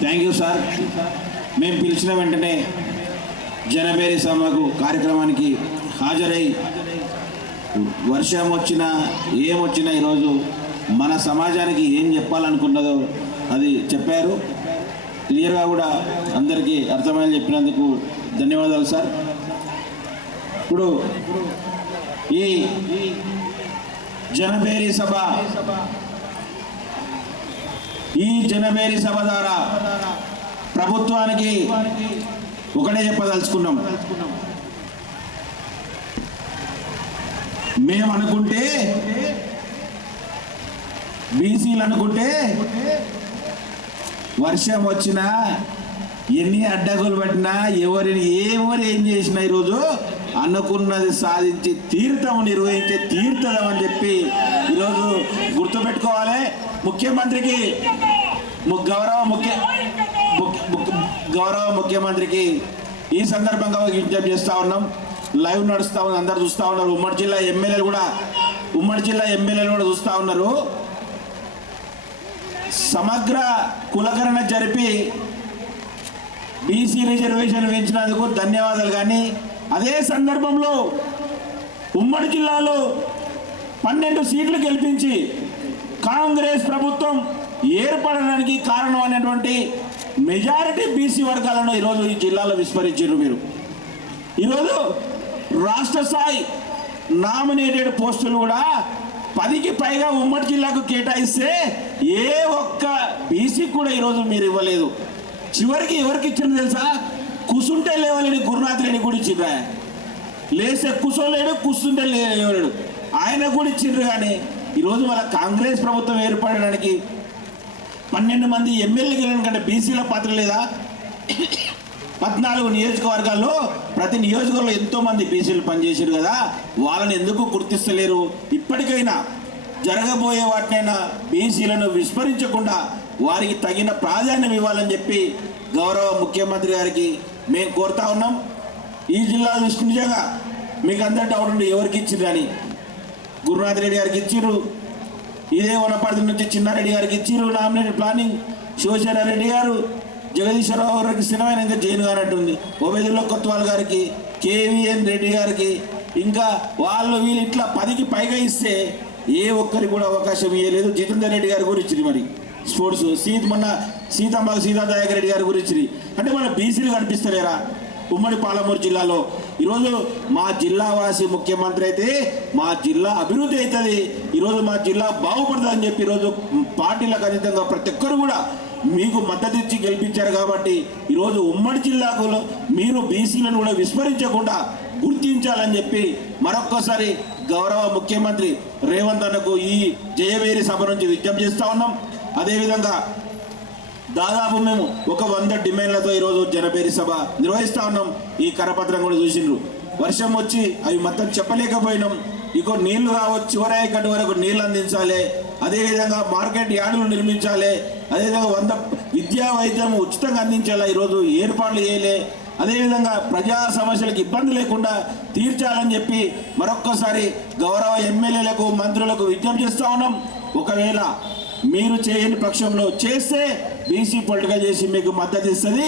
Thank you sir. మేము పిలిచిన వెంటనే జనబేరి సభకు కార్యక్రమానికి హాజరై వర్షం వచ్చినా ఏమొచ్చినా ఈరోజు మన సమాజానికి ఏం చెప్పాలనుకున్నదో అది చెప్పారు. క్లియర్గా కూడా అందరికీ అర్థమయ్యేలా చెప్పినందుకు ధన్యవాదాలు సార్. ఇప్పుడు ఈ జనబేరి సభ ద్వారా ప్రభుత్వానికి ఒకటే చెప్పదలుచుకున్నాం. మేము అనుకుంటే, బీసీలు అనుకుంటే వర్షం వచ్చినా ఎన్ని అడ్డగోలు పట్టినా ఎవరు ఏం చేసినా ఈరోజు అనుకున్నది సాధించి తీర్థం నిర్వహించే తీర్థం అని చెప్పి ఈరోజు గుర్తుపెట్టుకోవాలి. ముఖ్యమంత్రికి గౌరవ ముఖ్యమంత్రికి ఈ సందర్భంగా విజ్ఞప్తి చేస్తూ ఉన్నాం. లైవ్ నడుస్తూ ఉంది, అందరు చూస్తూ ఉన్నారు. ఉమ్మడి జిల్లా ఎమ్మెల్యేలు కూడా చూస్తూ ఉన్నారు. సమగ్ర కులకరణ జరిపి బీసీ రిజర్వేషన్ పెంచినందుకు ధన్యవాదాలు. కానీ అదే సందర్భంలో ఉమ్మడి జిల్లాలో 12 సీట్లు గెలిపించి కాంగ్రెస్ ప్రభుత్వం ఏర్పడడానికి కారణం అనేటువంటి మెజారిటీ బీసీ వర్గాలను ఈరోజు ఈ జిల్లాలో విస్మరించారు మీరు. ఈరోజు రాష్ట్ర స్థాయి నామినేటెడ్ పోస్టులు కూడా 10కి పైగా ఉమ్మడి జిల్లాకు కేటాయిస్తే ఏ ఒక్క బీసీకి కూడా ఈరోజు మీరు ఇవ్వలేదు. చివరికి ఎవరికి ఇచ్చింది తెలుసా? కూసుంటే లేవలేని గురునాథ్ రెడ్డి కూడా ఇచ్చిండ్రా. లేస్తే కూర్చోలేడు, కూర్చుంటే లేవలేడు, ఆయన కూడా ఇచ్చిండ్రు. కానీ ఈరోజు మన కాంగ్రెస్ ప్రభుత్వం ఏర్పడడానికి 12 మంది ఎమ్మెల్యేలు గెలిచిన కంటే బీసీల పాత్ర లేదా? 14 నియోజకవర్గాల్లో ప్రతి నియోజకవర్గంలో ఎంతోమంది బీసీలు పనిచేశారు కదా, వాళ్ళని ఎందుకు గుర్తిస్తలేరు? ఇప్పటికైనా జరగబోయే వాటినైనా బీసీలను విస్మరించకుండా వారికి తగిన ప్రాధాన్యం ఇవ్వాలని చెప్పి గౌరవ ముఖ్యమంత్రి గారికి మేము కోరుతా ఉన్నాం. ఈ జిల్లా దృష్టి నిజంగా మీకు అందరి డౌట్ ఉండి ఎవరికి ఇచ్చిండ్రు అని, గురునాథ్ రెడ్డి గారికి ఇచ్చిర్రు, ఇదే వనపర్తి నుంచి చిన్నారెడ్డి గారికి ఇచ్చిర్రు నామినేటెడ్ ప్లానింగ్, శివశరణ రెడ్డి గారు, జగదీశ్వరరావు గారికి సినిమాని ఇంకా జైన్ గానట్టుంది, ఓబేదుల్లా కొత్వాల్ గారికి, కేవీఎన్ రెడ్డి గారికి, ఇంకా వీళ్ళు ఇట్లా 10కి పైగా ఇస్తే ఏ ఒక్కరికి కూడా అవకాశం ఇవ్వలేదు. జితేందర్ రెడ్డి గారి గురించి మరి స్పోర్ట్స్ మొన్న సీతాదయాకర్ రెడ్డి గారి గురించి అంటే మన బీసీలు కనిపిస్తలేరా ఉమ్మడి పాలమూరు జిల్లాలో? ఈరోజు మా జిల్లా వాసి ముఖ్యమంత్రి అయితే మా జిల్లా అభివృద్ధి అవుతుంది, ఈరోజు మా జిల్లా బాగుపడుతుంది అని చెప్పి ఈరోజు పార్టీలకు అతీతంగా ప్రతి ఒక్కరు కూడా మీకు మద్దతు ఇచ్చి గెలిపించారు. కాబట్టి ఈరోజు ఉమ్మడి జిల్లాకు మీరు బీసీలను కూడా విస్మరించకుండా గుర్తించాలని చెప్పి మరొక్కసారి గౌరవ ముఖ్యమంత్రి రేవంత్ అన్నకు ఈ జయవేరి సభ నుంచి విజ్ఞప్తి చేస్తూ ఉన్నాం. అదేవిధంగా దాదాపు మేము 100 డిమాండ్లతో ఈరోజు జనబేరి సభ నిర్వహిస్తూ ఉన్నాం. ఈ కరపత్రం కూడా చూసిండ్రు. వర్షం వచ్చి అవి మొత్తం చెప్పలేకపోయినాం. ఇక నీళ్లు కావచ్చు, చివరి గంట వరకు నీళ్లు అందించాలి, అదేవిధంగా మార్కెట్ యార్డులు నిర్మించాలి, అదేవిధంగా 100 విద్యా వైద్యం ఉచితంగా అందించాలి, ఈరోజు ఏర్పాట్లు చేయలే, అదేవిధంగా ప్రజా సమస్యలకు ఇబ్బంది లేకుండా తీర్చాలని చెప్పి మరొక్కసారి గౌరవ ఎమ్మెల్యేలకు మంత్రులకు విజ్ఞప్తి చేస్తూ ఉన్నాం. ఒకవేళ మీరు చేయని పక్షంలో చేస్తే బీసీ పొలిటికల్ చేసి మీకు మద్దతు ఇస్తుంది,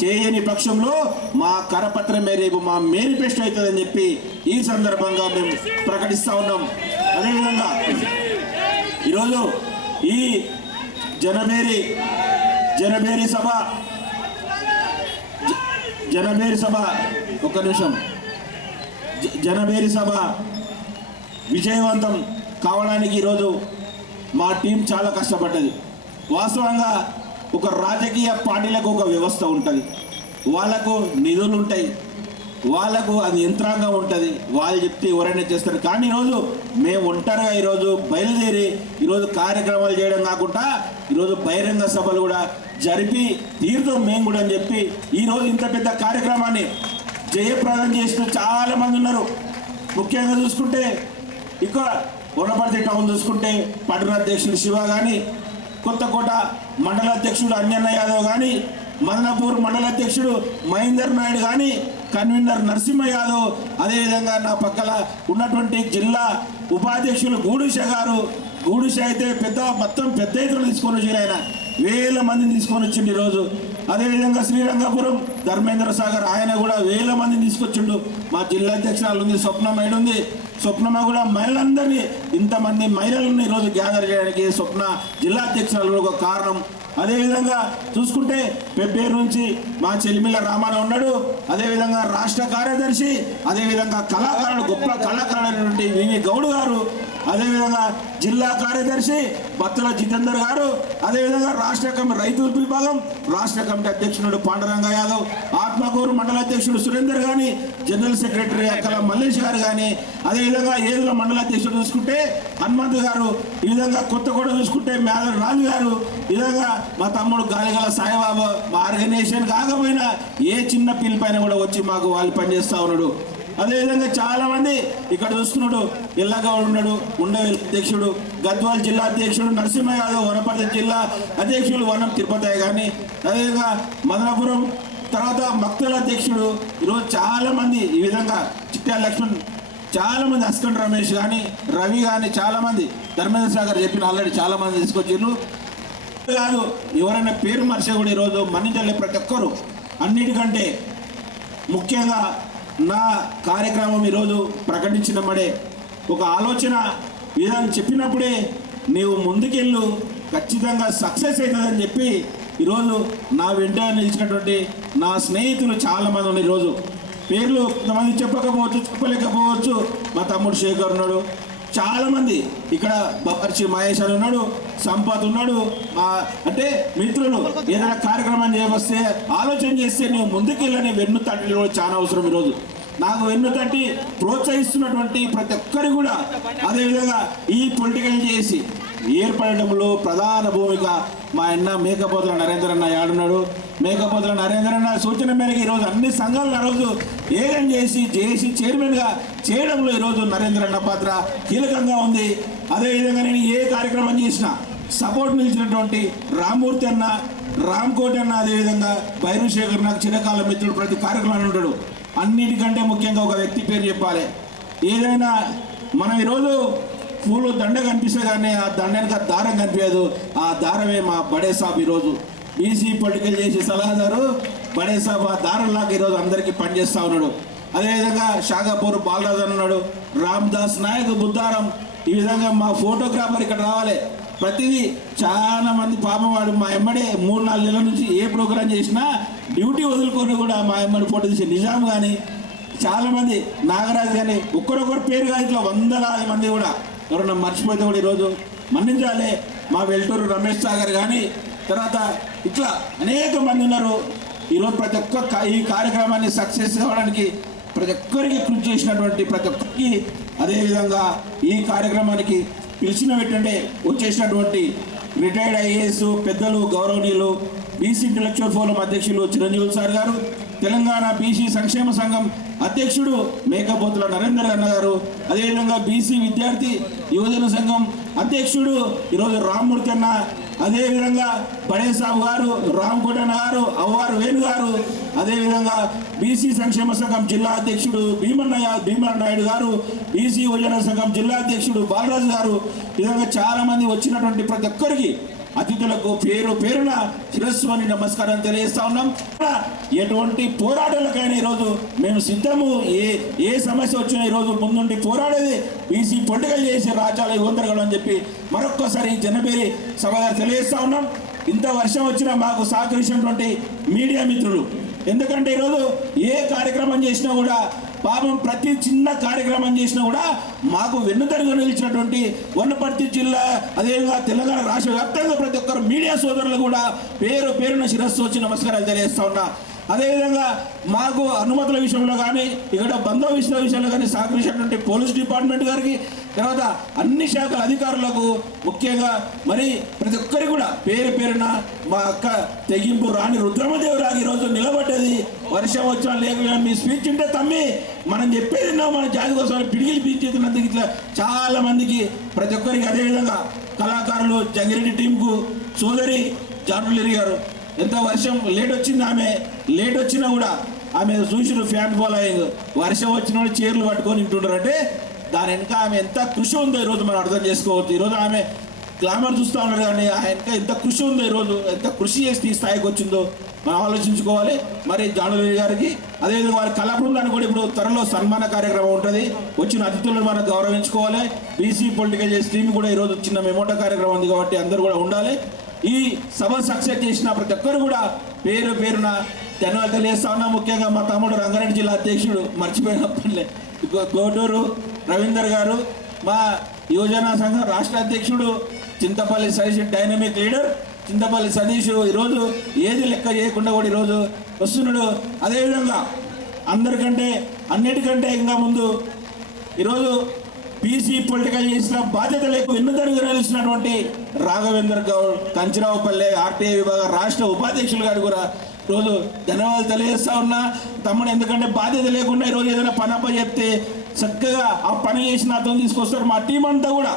చేయని పక్షంలో మా కరపత్రమే రేపు మా మేనిఫెస్టో అవుతుందని చెప్పి ఈ సందర్భంగా మేము ప్రకటిస్తూ ఉన్నాం. అదేవిధంగా ఈరోజు ఈ జనబేరి సభ ఒక్క నిమిషం, జనబేరి సభ విజయవంతం కావడానికి ఈరోజు మా టీం చాలా కష్టపడ్డది. వాస్తవంగా ఒక రాజకీయ పార్టీలకు ఒక వ్యవస్థ ఉంటుంది, వాళ్ళకు నిధులు ఉంటాయి, వాళ్ళకు అది యంత్రాంగం ఉంటుంది, వాళ్ళు చెప్తే ఎవరైనా చేస్తారు. కానీ ఈరోజు మేము ఒంటరిగా ఈరోజు బయలుదేరి ఈరోజు కార్యక్రమాలు చేయడం కాకుండా ఈరోజు బహిరంగ సభలు కూడా జరిపి తీర్థం మేము కూడా అని చెప్పి ఈరోజు ఇంత పెద్ద కార్యక్రమాన్ని జయప్రదం చేసిన చాలామంది ఉన్నారు. ముఖ్యంగా చూసుకుంటే ఇక్కడ వనపర్తి టౌన్ చూసుకుంటే పట్టణ అధ్యక్షుడు శివ కానీ, కొత్తకోట మండల అధ్యక్షుడు అంజన్న యాదవ్ కానీ, మదనపూర్ మండల అధ్యక్షుడు మహేందర్ నాయుడు కానీ, కన్వీనర్ నరసింహ యాదవ్, అదేవిధంగా నా పక్కన ఉన్నటువంటి జిల్లా ఉపాధ్యక్షులు గూడుష గారు. గూడుష అయితే మొత్తం పెద్ద ఎత్తున తీసుకొని వచ్చి ఆయన వేల మందిని తీసుకొని వచ్చిండు ఈరోజు. అదేవిధంగా శ్రీరంగపురం ధర్మేంద్ర సాగర్ ఆయన కూడా వేల మందిని తీసుకొచ్చిండు. మా జిల్లా అధ్యక్షురాలు ఉంది స్వప్నమైడు ఉంది. స్వప్నమ కూడా మహిళలందరినీ ఇంతమంది మహిళలను ఈరోజు గ్యాదర్ చేయడానికి స్వప్న జిల్లా అధ్యక్షురాలు ఒక కారణం. అదేవిధంగా చూసుకుంటే పెబ్బేరు నుంచి మా చెలిమిల్ల రామారావు ఉన్నాడు. అదేవిధంగా రాష్ట్ర కార్యదర్శి, అదేవిధంగా కళాకారుడు గొప్ప కళాకారుడైనటువంటి వివి గౌడ్ గారు, అదేవిధంగా జిల్లా కార్యదర్శి బత్తుల జితేందర్ గారు, అదేవిధంగా రాష్ట్ర కమిటీ రైతు విభాగం రాష్ట్ర కమిటీ అధ్యక్షుడు పాండురంగ యాదవ్, ఆత్మకూరు మండల అధ్యక్షుడు సురేందర్ కానీ, జనరల్ సెక్రటరీ అక్కల మల్లేష్ గారు కానీ, అదేవిధంగా ఏదుల మండల అధ్యక్షుడు చూసుకుంటే హనుమంత్ గారు, ఈ విధంగా కొత్తగూడ చూసుకుంటే మేదర్ రాజు గారు, ఈ విధంగా మా తమ్ముడు గాలిగల సాయిబాబు మా ఆర్గనైజేషన్ కాకపోయినా ఏ చిన్న పిల్లపైన కూడా వచ్చి మాకు వాళ్ళు పనిచేస్తూ ఉన్నాడు. అదేవిధంగా చాలా మంది ఇక్కడ చూస్తున్నాడు. ఎల్లగౌడ్ ఉన్నాడు, ఉండవేల్ అధ్యక్షుడు, గద్వాల్ జిల్లా అధ్యక్షుడు నరసింహ యాదవ్, వనపర్తి జిల్లా అధ్యక్షుడు వనం తిరుపతి కానీ, అదేవిధంగా మదనపురం తర్వాత మక్తల అధ్యక్షుడు. ఈరోజు చాలా మంది ఈ విధంగా చిట్యాల లక్ష్మణ్, చాలా మంది అస్కండ్ రమేష్ కానీ, రవి కానీ, చాలా మంది ధర్మేంద్ర సాగర్ చెప్పిన ఆల్రెడీ చాలా మంది తీసుకొచ్చారు. కాదు ఎవరైనా పేరు మర్చి కూడా ఈరోజు మన్నించలే ప్రతి ఒక్కరు. అన్నిటికంటే ముఖ్యంగా నా కార్యక్రమం ఈరోజు ప్రకటించినప్పుడే ఒక ఆలోచన విధానం చెప్పినప్పుడే నీవు ముందుకెళ్ళు ఖచ్చితంగా సక్సెస్ అవుతుందని చెప్పి ఈరోజు నా వెంట నిలిచినటువంటి నా స్నేహితులు చాలామంది ఉన్నారు. ఈరోజు పేర్లు కొంతమంది చెప్పలేకపోవచ్చు. మా తమ్ముడు శేఖర్ ఉన్నాడు, చాలామంది ఇక్కడ బపర్చి మహేష్ అని ఉన్నాడు, సంపత్ ఉన్నాడు. అంటే మిత్రులు ఏదైనా కార్యక్రమం చేయవస్తే ఆలోచన చేస్తే నువ్వు ముందుకెళ్ళని వెన్ను తట్టి కూడా చాలా అవసరం. ఈరోజు నాకు వెన్ను తట్టి ప్రోత్సహిస్తున్నటువంటి ప్రతి ఒక్కరి కూడా అదేవిధంగా ఈ పొలిటికల్ చేసి ఏర్పడడంలో ప్రధాన భూమిక మా అన్న మేకపోతుల నరేంద్రన్న యాడున్నాడు. మేకపోతుల నరేంద్రన్న సూచన మేరకు ఈరోజు అన్ని సంఘాలను ఆ రోజు ఏకం చేసి చైర్మన్గా చేయడంలో ఈరోజు నరేంద్రన్న పాత్ర కీలకంగా ఉంది. అదేవిధంగా నేను ఏ కార్యక్రమం చేసినా సపోర్ట్ నిలిచినటువంటి రామ్మూర్తి అన్న, రామ్కోటి అన్న, అదేవిధంగా భైరవశేఖర్ నాకు చిరకాల మిత్రుడు ప్రతి కార్యక్రమాన్ని ఉంటాడు. అన్నిటికంటే ముఖ్యంగా ఒక వ్యక్తి పేరు చెప్పాలి. ఏదైనా మనం ఈరోజు పూలు దండ కనిపిస్తే కానీ ఆ దండనికి దారం కనిపించదు. ఆ దారమే మా బడే సాబ్ ఈరోజు బీసీ పొలిటికల్ చేసి సలహాదారు బడే సాబ్ ఆ దారంలాగా ఈరోజు అందరికీ పనిచేస్తూ ఉన్నాడు. అదేవిధంగా షాగాపూర్ బాలరాజు ఉన్నాడు, రామ్దాస్ నాయక్ బుద్ధారం. ఈ విధంగా మా ఫోటోగ్రాఫర్ ఇక్కడ రావాలి. ప్రతిదీ చాలా మంది పాపం వాడు మా ఎమ్మడే 3-4 నెలల నుంచి ఏ ప్రోగ్రాం చేసినా డ్యూటీ వదులుకొని కూడా మా ఎమ్మడి ఫోటో తీసే నిజాం కానీ, చాలామంది నాగరాజు కానీ, ఒక్కరొక్కరు పేరు కానీ ఇట్లా వందలాది మంది కూడా ఎవరన్నా మర్చిపోతే కూడా ఈరోజు మన్నించాలి. మా వెల్టూరు రమేష్ సాగర్ కానీ, తర్వాత ఇట్లా అనేక మంది ఉన్నారు. ఈరోజు ప్రతి ఒక్క ఈ కార్యక్రమాన్ని సక్సెస్ కావడానికి ప్రతి ఒక్కరికి కృషి చేసినటువంటి ప్రతి ఒక్కరికి, అదేవిధంగా ఈ కార్యక్రమానికి పిలిచిన వెంటనే వచ్చేసినటువంటి రిటైర్డ్ ఐఏఎస్ పెద్దలు, గౌరవనీయులు, బీసీ ఇంటలెక్చువల్ ఫోరం అధ్యక్షులు చిరంజీవి సార్ గారు, తెలంగాణ బీసీ సంక్షేమ సంఘం అధ్యక్షుడు మేకపోతుల నరేందర్ అన్న గారు, అదేవిధంగా బీసీ విద్యార్థి యువజన సంఘం అధ్యక్షుడు ఈరోజు రామ్మూర్తి అన్న, అదేవిధంగా బడేసాబు గారు, రామ్కోటన్న గారు, అవ్వారు వేణు గారు, అదేవిధంగా బీసీ సంక్షేమ సంఘం జిల్లా అధ్యక్షుడు భీమన్న నాయుడు గారు, బీసీ యువజన సంఘం జిల్లా అధ్యక్షుడు బాలరాజు గారు, ఈ విధంగా చాలామంది వచ్చినటువంటి ప్రతి ఒక్కరికి అతిథులకు పేరు పేరున శిరస్సు అని నమస్కారం తెలియజేస్తా ఉన్నాం. ఎటువంటి పోరాటాలకైనా ఈరోజు మేము సిద్ధము. ఏ సమస్య వచ్చినా ఈరోజు ముందుండి పోరాడేది బీసీ పొలిటికల్ చేసి రాజ్యాలు ఇవ్వందరగడం అని చెప్పి మరొక్కసారి జనపేరి సభగా తెలియజేస్తా ఉన్నాం. ఇంత వర్షం వచ్చినా మాకు సహకరించినటువంటి మీడియా మిత్రులు, ఎందుకంటే ఈరోజు ఏ కార్యక్రమం చేసినా కూడా పాపం ప్రతి చిన్న కార్యక్రమం చేసినా కూడా మాకు వెన్నుదరుగా నిలిచినటువంటి వనపర్తి జిల్లా, అదేవిధంగా తెలంగాణ రాష్ట్ర వ్యాప్తంగా ప్రతి ఒక్కరు మీడియా సోదరులు కూడా పేరు పేరున శిరస్సు వచ్చి నమస్కారాలు తెలియజేస్తా ఉన్నా. అదేవిధంగా మాకు అనుమతుల విషయంలో కానీ, ఇక్కడ బందోబస్తు విషయంలో కానీ సహకరించినటువంటి పోలీస్ డిపార్ట్మెంట్ గారికి, తర్వాత అన్ని శాఖల అధికారులకు, ముఖ్యంగా మరి ప్రతి ఒక్కరికి కూడా పేరు పేరున మా అక్క తెగింపు రాణి రుద్రమదేవరాకి ఈరోజు నిలబడ్డది. వర్షం వచ్చినా లేకపోయినా మీ స్పీచ్ ఉంటే తమ్మి మనం చెప్పేది మన జాతి కోసం పిడిగిలి పీల్చేతున్నందుకు ఇట్లా చాలా మందికి ప్రతి ఒక్కరికి, అదేవిధంగా కళాకారులు జంగిరెడ్డి టీంకు సోదరి జానులిరి గారు, ఎంత వర్షం లేట్ వచ్చింది, ఆమె లేట్ వచ్చినా కూడా ఆమె చూసిన ఫ్యాన్ ఫాలోయింగ్, వర్షం వచ్చిన చీరలు పట్టుకొని ఇంటుంటారు అంటే దాని వెనుక ఆమె ఎంత కృషి ఉందో ఈరోజు మనం అర్థం చేసుకోవచ్చు. ఈరోజు ఆమె గ్లామర్ చూస్తూ ఉన్నారు కానీ ఆయన ఎంత కృషి ఉందో, ఈరోజు ఎంత కృషి చేసి ఈ స్థాయికి వచ్చిందో మనం ఆలోచించుకోవాలి. మరి జానులీ గారికి అదేవిధంగా వారి కళా బృందాన్ని కూడా ఇప్పుడు త్వరలో సన్మాన కార్యక్రమం ఉంటుంది, వచ్చిన అతిథులను మనం గౌరవించుకోవాలి. బీసీ పొలిటికల్ టీమ్ కూడా ఈరోజు చిన్న మెమోటో కార్యక్రమం ఉంది కాబట్టి అందరూ కూడా ఉండాలి. ఈ సభ సక్సెస్ చేసిన ప్రతి ఒక్కరు కూడా పేరు పేరున ధన్యవాదాలు తెలియజేస్తా ఉన్నా. ముఖ్యంగా మా తమ్ముడు రంగారెడ్డి జిల్లా అధ్యక్షుడు మర్చిపోయినప్పుడులే కోటూరు రవీందర్ గారు, మా యువజన సంఘం రాష్ట్ర అధ్యక్షుడు చింతపల్లి సతీష్, డైనమిక్ లీడర్ చింతపల్లి సతీష్ ఈరోజు ఏది లెక్క చేయకుండా కూడా ఈరోజు వస్తున్నాడు. అదేవిధంగా అందరికంటే అన్నిటికంటే ఇంకా ముందు ఈరోజు బీసీ పొలిటికల్ చేసిన బాధ్యత లేక ఎన్నిదరుగా నిలిచినటువంటి రాఘవేందర్ గౌడ్, కంచిరావుపల్లె ఆర్టీఐ విభాగ రాష్ట్ర ఉపాధ్యక్షులు గారు కూడా ఈరోజు ధన్యవాదాలు తెలియజేస్తా ఉన్నా. తమ్ముడు ఎందుకంటే బాధ్యత లేకుండా ఈరోజు ఏదైనా పని అప్ప చెప్తే చక్కగా ఆ పని చేసిన అర్థం తీసుకొస్తారు. మా టీం అంతా కూడా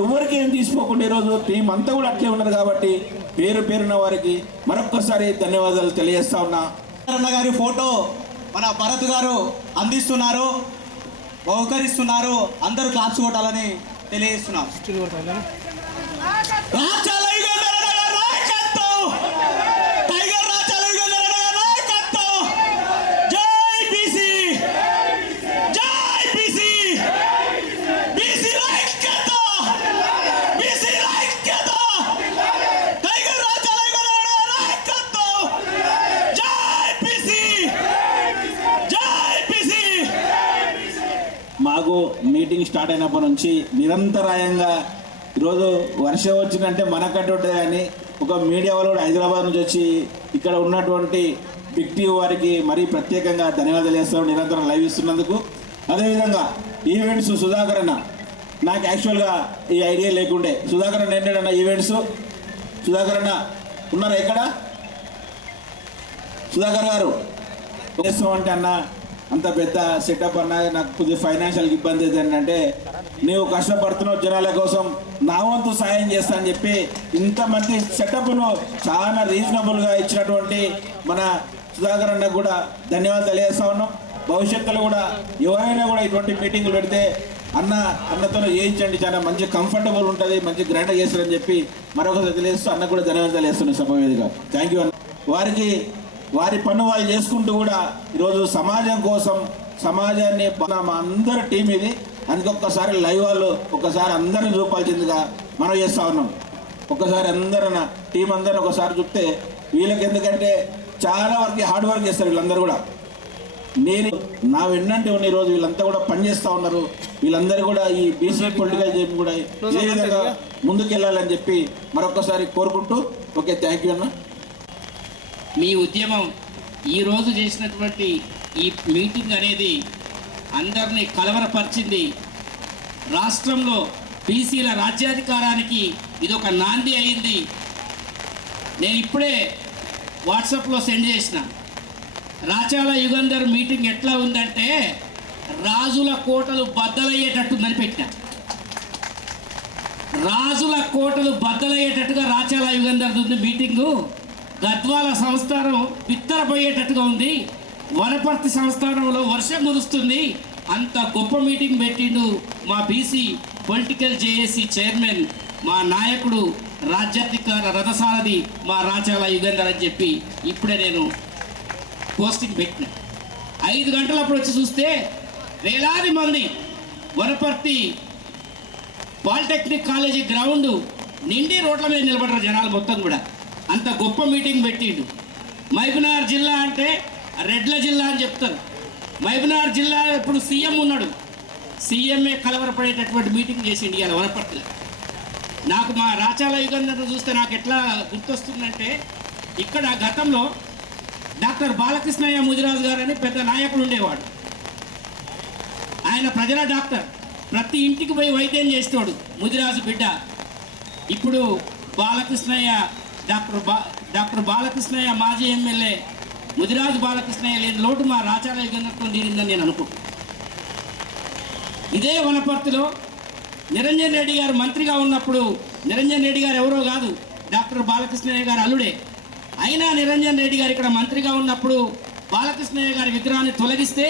ఎవరికి ఏం తీసుకోకుండా ఈరోజు టీం అంతా కూడా అట్లే ఉన్నారు కాబట్టి పేరు పేరున్న వారికి మరొక్కసారి ధన్యవాదాలు తెలియజేస్తా ఉన్నా. అన్న గారి ఫోటో మన భరత్ గారు అందిస్తున్నారు, బహుకరిస్తున్నారు. అందరూ క్లాప్స్ కొట్టాలని తెలియజేస్తున్నాం. మాకు మీటింగ్ స్టార్ట్ అయినప్పటి నుంచి నిరంతరాయంగా ఈరోజు వర్షం వచ్చిందంటే మనకట్టు ఉంటుంది కానీ ఒక మీడియా వాళ్ళు కూడా హైదరాబాద్ నుంచి వచ్చి ఇక్కడ ఉన్నటువంటి బిగ్ టీవీ వారికి మరీ ప్రత్యేకంగా ధన్యవాదాలు చేస్తాం నిరంతరం లైవ్ ఇస్తున్నందుకు. అదేవిధంగా ఈవెంట్స్ సుధాకర్ అన్న, నాకు యాక్చువల్గా ఈ ఐడియా లేకుండే. సుధాకర్ అన్న ఏంటంటే ఈవెంట్స్, సుధాకర్ అన్న ఉన్నారా ఇక్కడ? సుధాకర్ గారు చేస్తామంటే అన్న అంత పెద్ద సెటప్ అన్నా నాకు కొద్దిగా ఫైనాన్షియల్కి ఇబ్బంది ఏంటంటే నీవు కష్టపడుతున్నావు జనాల కోసం, నా వంతు సాయం చేస్తా అని చెప్పి ఇంతమంది సెటప్ను చాలా రీజనబుల్గా ఇచ్చినటువంటి మన సుధాకర్ అన్న కూడా ధన్యవాదాలు తెలియజేస్తా ఉన్నాం. భవిష్యత్తులో కూడా ఎవరైనా కూడా ఇటువంటి మీటింగ్లు పెడితే అన్నతో చేయించండి, చాలా మంచి కంఫర్టబుల్ ఉంటుంది, మంచి గ్రాండ్గా చేస్తారని చెప్పి మరొకసారి తెలియజేస్తూ అన్న కూడా ధన్యవాదాలు తెలియజేస్తున్నాను సభ వేదికగా. థ్యాంక్ యూ అన్న. వారికి వారి పన్ను వాళ్ళు చేసుకుంటూ కూడా ఈరోజు సమాజం కోసం సమాజాన్ని మా అందరి టీం ఇది. అందుకే ఒక్కసారి లైవ్ వాళ్ళు ఒకసారి అందరిని చూపాల్సిందిగా మనం చేస్తూ ఉన్నాం. ఒక్కసారి అందరన్న టీం అందరిని ఒకసారి చూస్తే వీళ్ళకి, ఎందుకంటే చాలా వరకు హార్డ్ వర్క్ చేస్తారు వీళ్ళందరూ కూడా. నేను నా వెన్నంటే ఉన్న ఈరోజు వీళ్ళంతా కూడా పనిచేస్తూ ఉన్నారు. వీళ్ళందరూ కూడా ఈ బీసీ పొలిటికల్ గేమ్ కూడా ఏ విధంగా ముందుకెళ్ళాలని చెప్పి మరొకసారి కోరుకుంటూ ఓకే థ్యాంక్ యూ అన్న. మీ ఉద్యమం ఈరోజు చేసినటువంటి ఈ మీటింగ్ అనేది అందరినీ కలవరపరిచింది. రాష్ట్రంలో బీసీల రాజ్యాధికారానికి ఇది ఒక నాంది అయింది. నేను ఇప్పుడే వాట్సాప్లో సెండ్ చేసిన రాచాల యుగంధర్ మీటింగ్ ఎట్లా ఉందంటే రాజుల కోటలు బద్దలయ్యేటట్టుందని పెట్టిన. రాజుల కోటలు బద్దలయ్యేటట్టుగా రాచాల యుగంధర్ ఉంది మీటింగు. గద్వాల సంస్థానం బిత్తరపోయేటట్టుగా ఉంది. వనపర్తి సంస్థానంలో వర్షం కురుస్తుంది. అంత గొప్ప మీటింగ్ పెట్టిండు మా బీసీ పొలిటికల్ జేఏసీ చైర్మన్, మా నాయకుడు, రాజ్యాధికార రథసారథి మా రాచాల యుగంధర్ అని చెప్పి ఇప్పుడే నేను పోస్టింగ్ పెట్టిన. 5 గంటలప్పుడు వచ్చి చూస్తే వేలాది మంది వనపర్తి పాలిటెక్నిక్ కాలేజీ గ్రౌండ్ నిండి రోడ్ల మీద నిలబడ్డారు జనాలు మొత్తం కూడా. అంత గొప్ప మీటింగ్ పెట్టిండు. మహబూబ్నగర్ జిల్లా అంటే రెడ్ల జిల్లా అని చెప్తారు. మహబూబ్నగర్ జిల్లా ఇప్పుడు సీఎం ఉన్నాడు, సీఎంఏ కలవరపడేటటువంటి మీటింగ్ చేసిండు ఇవాళ వనపర్తిలో. నాకు మా రాచాల యుగంధర్ను చూస్తే నాకు ఎట్లా గుర్తొస్తుందంటే, ఇక్కడ గతంలో డాక్టర్ బాలకృష్ణయ్య ముదిరాజు గారు అని పెద్ద నాయకుడు ఉండేవాడు. ఆయన ప్రజల డాక్టర్, ప్రతి ఇంటికి పోయి వైద్యం చేసేవాడు ముదిరాజు బిడ్డ. ఇప్పుడు బాలకృష్ణయ్య డాక్టర్ బాలకృష్ణయ్య మాజీ ఎమ్మెల్యే ముదిరాజు బాలకృష్ణయ్య లేని లోటు మా రాచాల యుగంధర్తో తీరిందని నేను అనుకుంటున్నాను. ఇదే వనపర్తిలో నిరంజన్ రెడ్డి గారు మంత్రిగా ఉన్నప్పుడు, నిరంజన్ రెడ్డి గారు ఎవరో కాదు, డాక్టర్ బాలకృష్ణయ్య గారు అల్లుడే. అయినా నిరంజన్ రెడ్డి గారు ఇక్కడ మంత్రిగా ఉన్నప్పుడు బాలకృష్ణయ్య గారి విగ్రహాన్ని తొలగిస్తే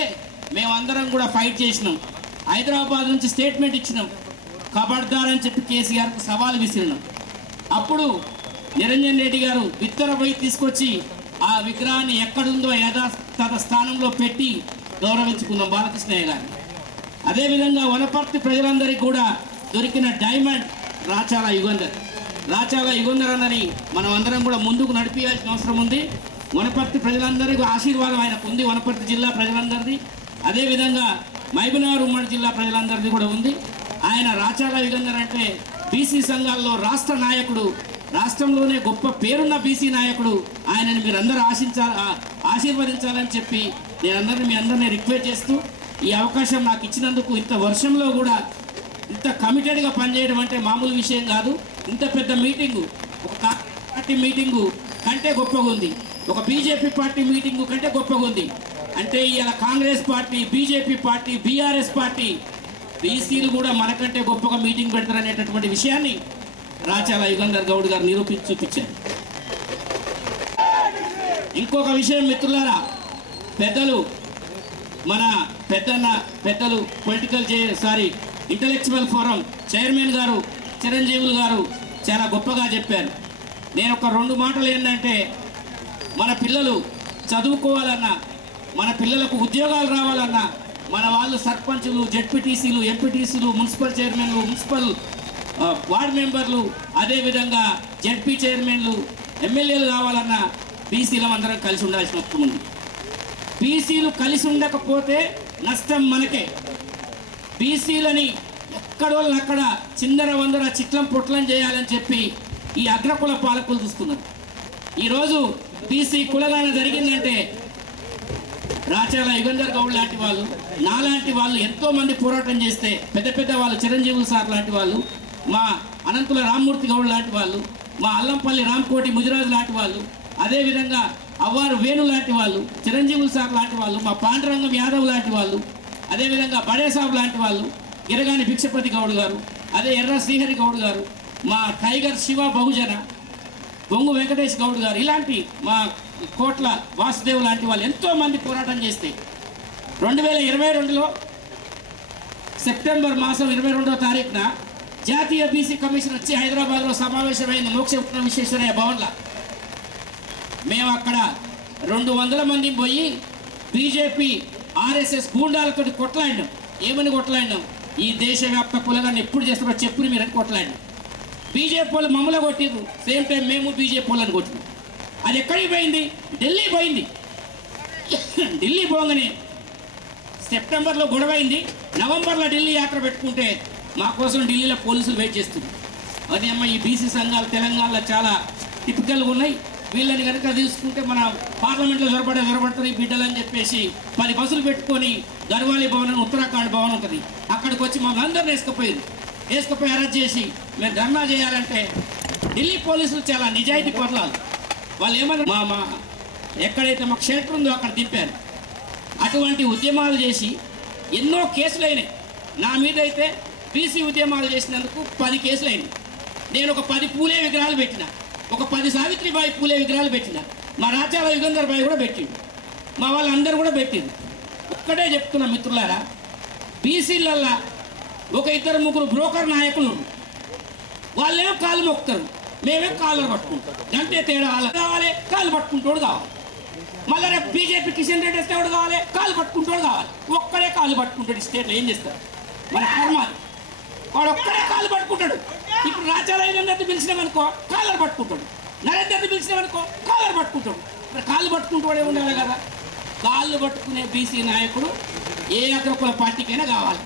మేమందరం కూడా ఫైట్ చేసినాం. హైదరాబాద్ నుంచి స్టేట్మెంట్ ఇచ్చినాం, ఖబర్దార్ అని చెప్పి కేసీఆర్కు సవాల్ విసిరినాం. అప్పుడు నిరంజన్ రెడ్డి గారు బిత్తరపోయి తీసుకొచ్చి ఆ విగ్రహాన్ని ఎక్కడుందో యథాతథ స్థానంలో పెట్టి గౌరవించుకున్నాం బాలకృష్ణయ్య గారిని. అదేవిధంగా వనపర్తి ప్రజలందరికీ కూడా దొరికిన డైమండ్ రాచాల యుగంధర్ అన్నని మనం అందరం కూడా ముందుకు నడిపించాల్సిన అవసరం ఉంది. వనపర్తి ప్రజలందరికీ ఆశీర్వాదం ఆయనకు ఉంది, వనపర్తి జిల్లా ప్రజలందరిది, అదేవిధంగా మహబూబ్నగర్ ఉమ్మడి జిల్లా ప్రజలందరిది కూడా ఉంది. ఆయన రాచాల యుగంధర్ అంటే బీసీ సంఘాల్లో రాష్ట్ర నాయకుడు, రాష్ట్రంలోనే గొప్ప పేరున్న బీసీ నాయకుడు. ఆయనని మీరందరూ ఆశీర్వదించాలని చెప్పి మీ అందరినీ రిక్వెస్ట్ చేస్తూ, ఈ అవకాశం నాకు ఇచ్చినందుకు, ఇంత వర్షంలో కూడా ఇంత కమిటెడ్గా పనిచేయడం అంటే మామూలు విషయం కాదు. ఇంత పెద్ద మీటింగు ఒక పార్టీ మీటింగు కంటే గొప్పగా ఉంది, ఒక బీజేపీ పార్టీ మీటింగు కంటే గొప్పగా ఉంది. అంటే ఇలా Congress party, BJP party, BRS party, బీసీలు కూడా మనకంటే గొప్పగా మీటింగ్ పెడతారనేటటువంటి విషయాన్ని రాచాల యుగంధర్ గౌడ్ గారు నిరూపించి చూపించారు. ఇంకొక విషయం మిత్రులారా, మన పెద్దలు ఇంటలెక్చువల్ ఫోరం చైర్మన్ గారు చిరంజీవులు గారు చాలా గొప్పగా చెప్పారు. నేను ఒక 2 మాటలు ఏంటంటే, మన పిల్లలు చదువుకోవాలన్నా, మన పిల్లలకు ఉద్యోగాలు రావాలన్నా, మన వాళ్ళు సర్పంచులు, జెడ్పీటీసీలు, ఎంపీటీసీలు, మున్సిపల్ చైర్మన్లు, మున్సిపల్ వార్డు మెంబర్లు, అదేవిధంగా జెడ్పీ చైర్మన్లు, ఎమ్మెల్యేలు కావాలన్నా బీసీలం అందరం కలిసి ఉండాల్సిన అవసరం ఉంది. బీసీలు కలిసి ఉండకపోతే నష్టం మనకే. బీసీలని ఎక్కడోళ్ళక్కడ చిందర వందర చిట్లం పొట్లం చేయాలని చెప్పి ఈ అగ్రకుల పాలకులు చూస్తున్నారు. ఈరోజు బీసీ కులగాన జరిగిందంటే రాచాల యుగంధర్ గౌడ్ లాంటి వాళ్ళు, నాలాంటి వాళ్ళు ఎంతోమంది పోరాటం చేస్తే, పెద్ద వాళ్ళు చిరంజీవులు సార్ లాంటి వాళ్ళు, మా అనంతుల రామ్మూర్తి గౌడ్ లాంటి వాళ్ళు, మా అల్లంపల్లి రామ్కోటి ముదిరాజు లాంటి వాళ్ళు, అదేవిధంగా అవ్వారు వేణు లాంటి వాళ్ళు, చిరంజీవులు సార్ లాంటి వాళ్ళు, మా పాండురంగం యాదవ్ లాంటి వాళ్ళు, అదేవిధంగా బడేసాబ్ లాంటి వాళ్ళు, గిరగాని భిక్షపతి గౌడ్ గారు, అదే ఎర్ర శ్రీహరి గౌడ్ గారు, మా టైగర్ శివ బహుజన, బొంగు వెంకటేష్ గౌడ్ గారు, ఇలాంటి మా కోట్ల వాసుదేవ్ లాంటి వాళ్ళు ఎంతోమంది పోరాటం చేస్తే 2022లో సెప్టెంబర్ మాసం 22వ తారీఖున జాతీయ బీసీ కమిషన్ వచ్చి హైదరాబాద్లో సమావేశమైన మోక్ష విశ్వేశ్వరయ్య భవన్లో మేము అక్కడ 200 మంది పోయి బీజేపీ ఆర్ఎస్ఎస్ గూండాలతో కొట్లాడినాం. ఏమని కొట్లాడినాం? ఈ దేశవ్యాప్త కులగాన్ని ఎప్పుడు చేస్తారో చెప్పుని మీరని కొట్లాడినాం. బీజేపీ వాళ్ళు మమ్మల్ని కొట్టిరు, సేమ్ టైం మేము బీజేపీ వాళ్ళని కొట్టినాం. అది ఎక్కడికి పోయింది? ఢిల్లీ పోయింది. ఢిల్లీ పోగానే సెప్టెంబర్లో గొడవైంది, నవంబర్లో ఢిల్లీ యాత్ర పెట్టుకుంటే మా కోసం ఢిల్లీలో పోలీసులు వెయిట్ చేస్తున్నారు. అది అమ్మ ఈ బీసీ సంఘాలు తెలంగాణలో చాలా టిపికల్గా ఉన్నాయి, వీళ్ళని కనుక తీసుకుంటే మన పార్లమెంట్లో జొరబడుతుంది ఈ బిడ్డలు అని చెప్పేసి 10 బస్సులు పెట్టుకొని గర్వాలి భవన్, ఉత్తరాఖండ్ భవన్ ఉంటుంది, అక్కడికి వచ్చి మమ్మల్ని అందరిని వేసుకుపోయి అరెస్ట్ చేసి మేము ధర్నా చేయాలంటే ఢిల్లీ పోలీసులు చాలా నిజాయితీ పర్లాలు. వాళ్ళు ఏమన్నా మా ఎక్కడైతే మాకు షెల్టర్ ఉందో అక్కడ దింపారు. అటువంటి ఉద్యమాలు చేసి ఎన్నో కేసులు అయినాయి. నా మీద అయితే బీసీ ఉద్యమాలు చేసినందుకు 10 కేసులు అయినాయి. నేను ఒక 10 పూలే విగ్రహాలు పెట్టిన, ఒక 10 సావిత్రిబాయి పూలే విగ్రహాలు పెట్టిన, మా రాచాల యుగంధర్ బాయి కూడా పెట్టిండు, మా వాళ్ళందరూ కూడా పెట్టిండు. ఒక్కటే చెప్తున్నా మిత్రులారా, బీసీలల్లా ఒక 2-3 బ్రోకర్ నాయకులు, వాళ్ళేమో కాళ్ళు మొక్కుతారు, మేమేం కాళ్ళు పట్టుకుంటాం. అంటే తేడా వాళ్ళ కావాలి, కాళ్ళు పట్టుకుంటోడు కావాలి. మళ్ళీ రేపు బీజేపీ కిషన్ రెడ్డి వస్తే ఎవడు కావాలి? కాళ్ళు పట్టుకుంటోడు కావాలి. ఒక్కడే కాళ్ళు పట్టుకుంటాడు. స్టేట్లో ఏం చేస్తారు? మన కర్మాది వాడు ఒక్కడే కాళ్ళు పట్టుకుంటాడు. ఇప్పుడు రాచాల యుగంధర్ని పిలిచినామనుకో కాళ్ళను పట్టుకుంటాడు, నరేందర్ని పిలిచినామనుకో కాళ్ళను పట్టుకుంటాడు. మరి కాళ్ళు పట్టుకుంటూనే ఉండాలి కదా. కాళ్ళు పట్టుకునే బీసీ నాయకుడు ఏ అగ్రకుల పార్టీకైనా కావాలి.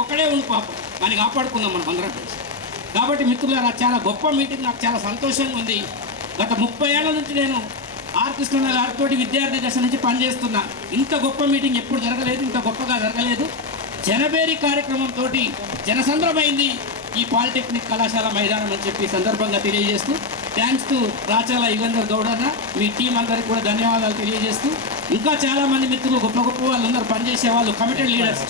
ఒక్కడే ఉంది పాపం, మనకి కాపాడుకుందాం మనం అందరం కలిసి. కాబట్టి మిత్రులారా, చాలా గొప్ప మీటింగ్, నాకు చాలా సంతోషంగా ఉంది. గత 30 ఏళ్ల నుంచి నేను ఆర్ కృష్ణ గారితో విద్యార్థి దశ నుంచి పనిచేస్తున్నా. ఇంత గొప్ప మీటింగ్ ఎప్పుడు జరగలేదు, ఇంత గొప్పగా జరగలేదు. జనబేరీ కార్యక్రమంతో జనసంద్రమైంది ఈ పాలిటెక్నిక్ కళాశాల మైదానం అని చెప్పి సందర్భంగా తెలియజేస్తూ, థ్యాంక్స్ టు రాచాల యుగంధర్ గౌడ్ అన్న, మీ టీం అందరికీ కూడా ధన్యవాదాలు తెలియజేస్తూ, ఇంకా చాలామంది మిత్రులు గొప్ప వాళ్ళందరూ పనిచేసే వాళ్ళు, కమిటెడ్ లీడర్స్,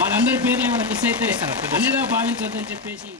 వాళ్ళందరి పేర్లు ఏమైనా మిస్ అయితే అన్నిగా భావించొద్దని చెప్పేసి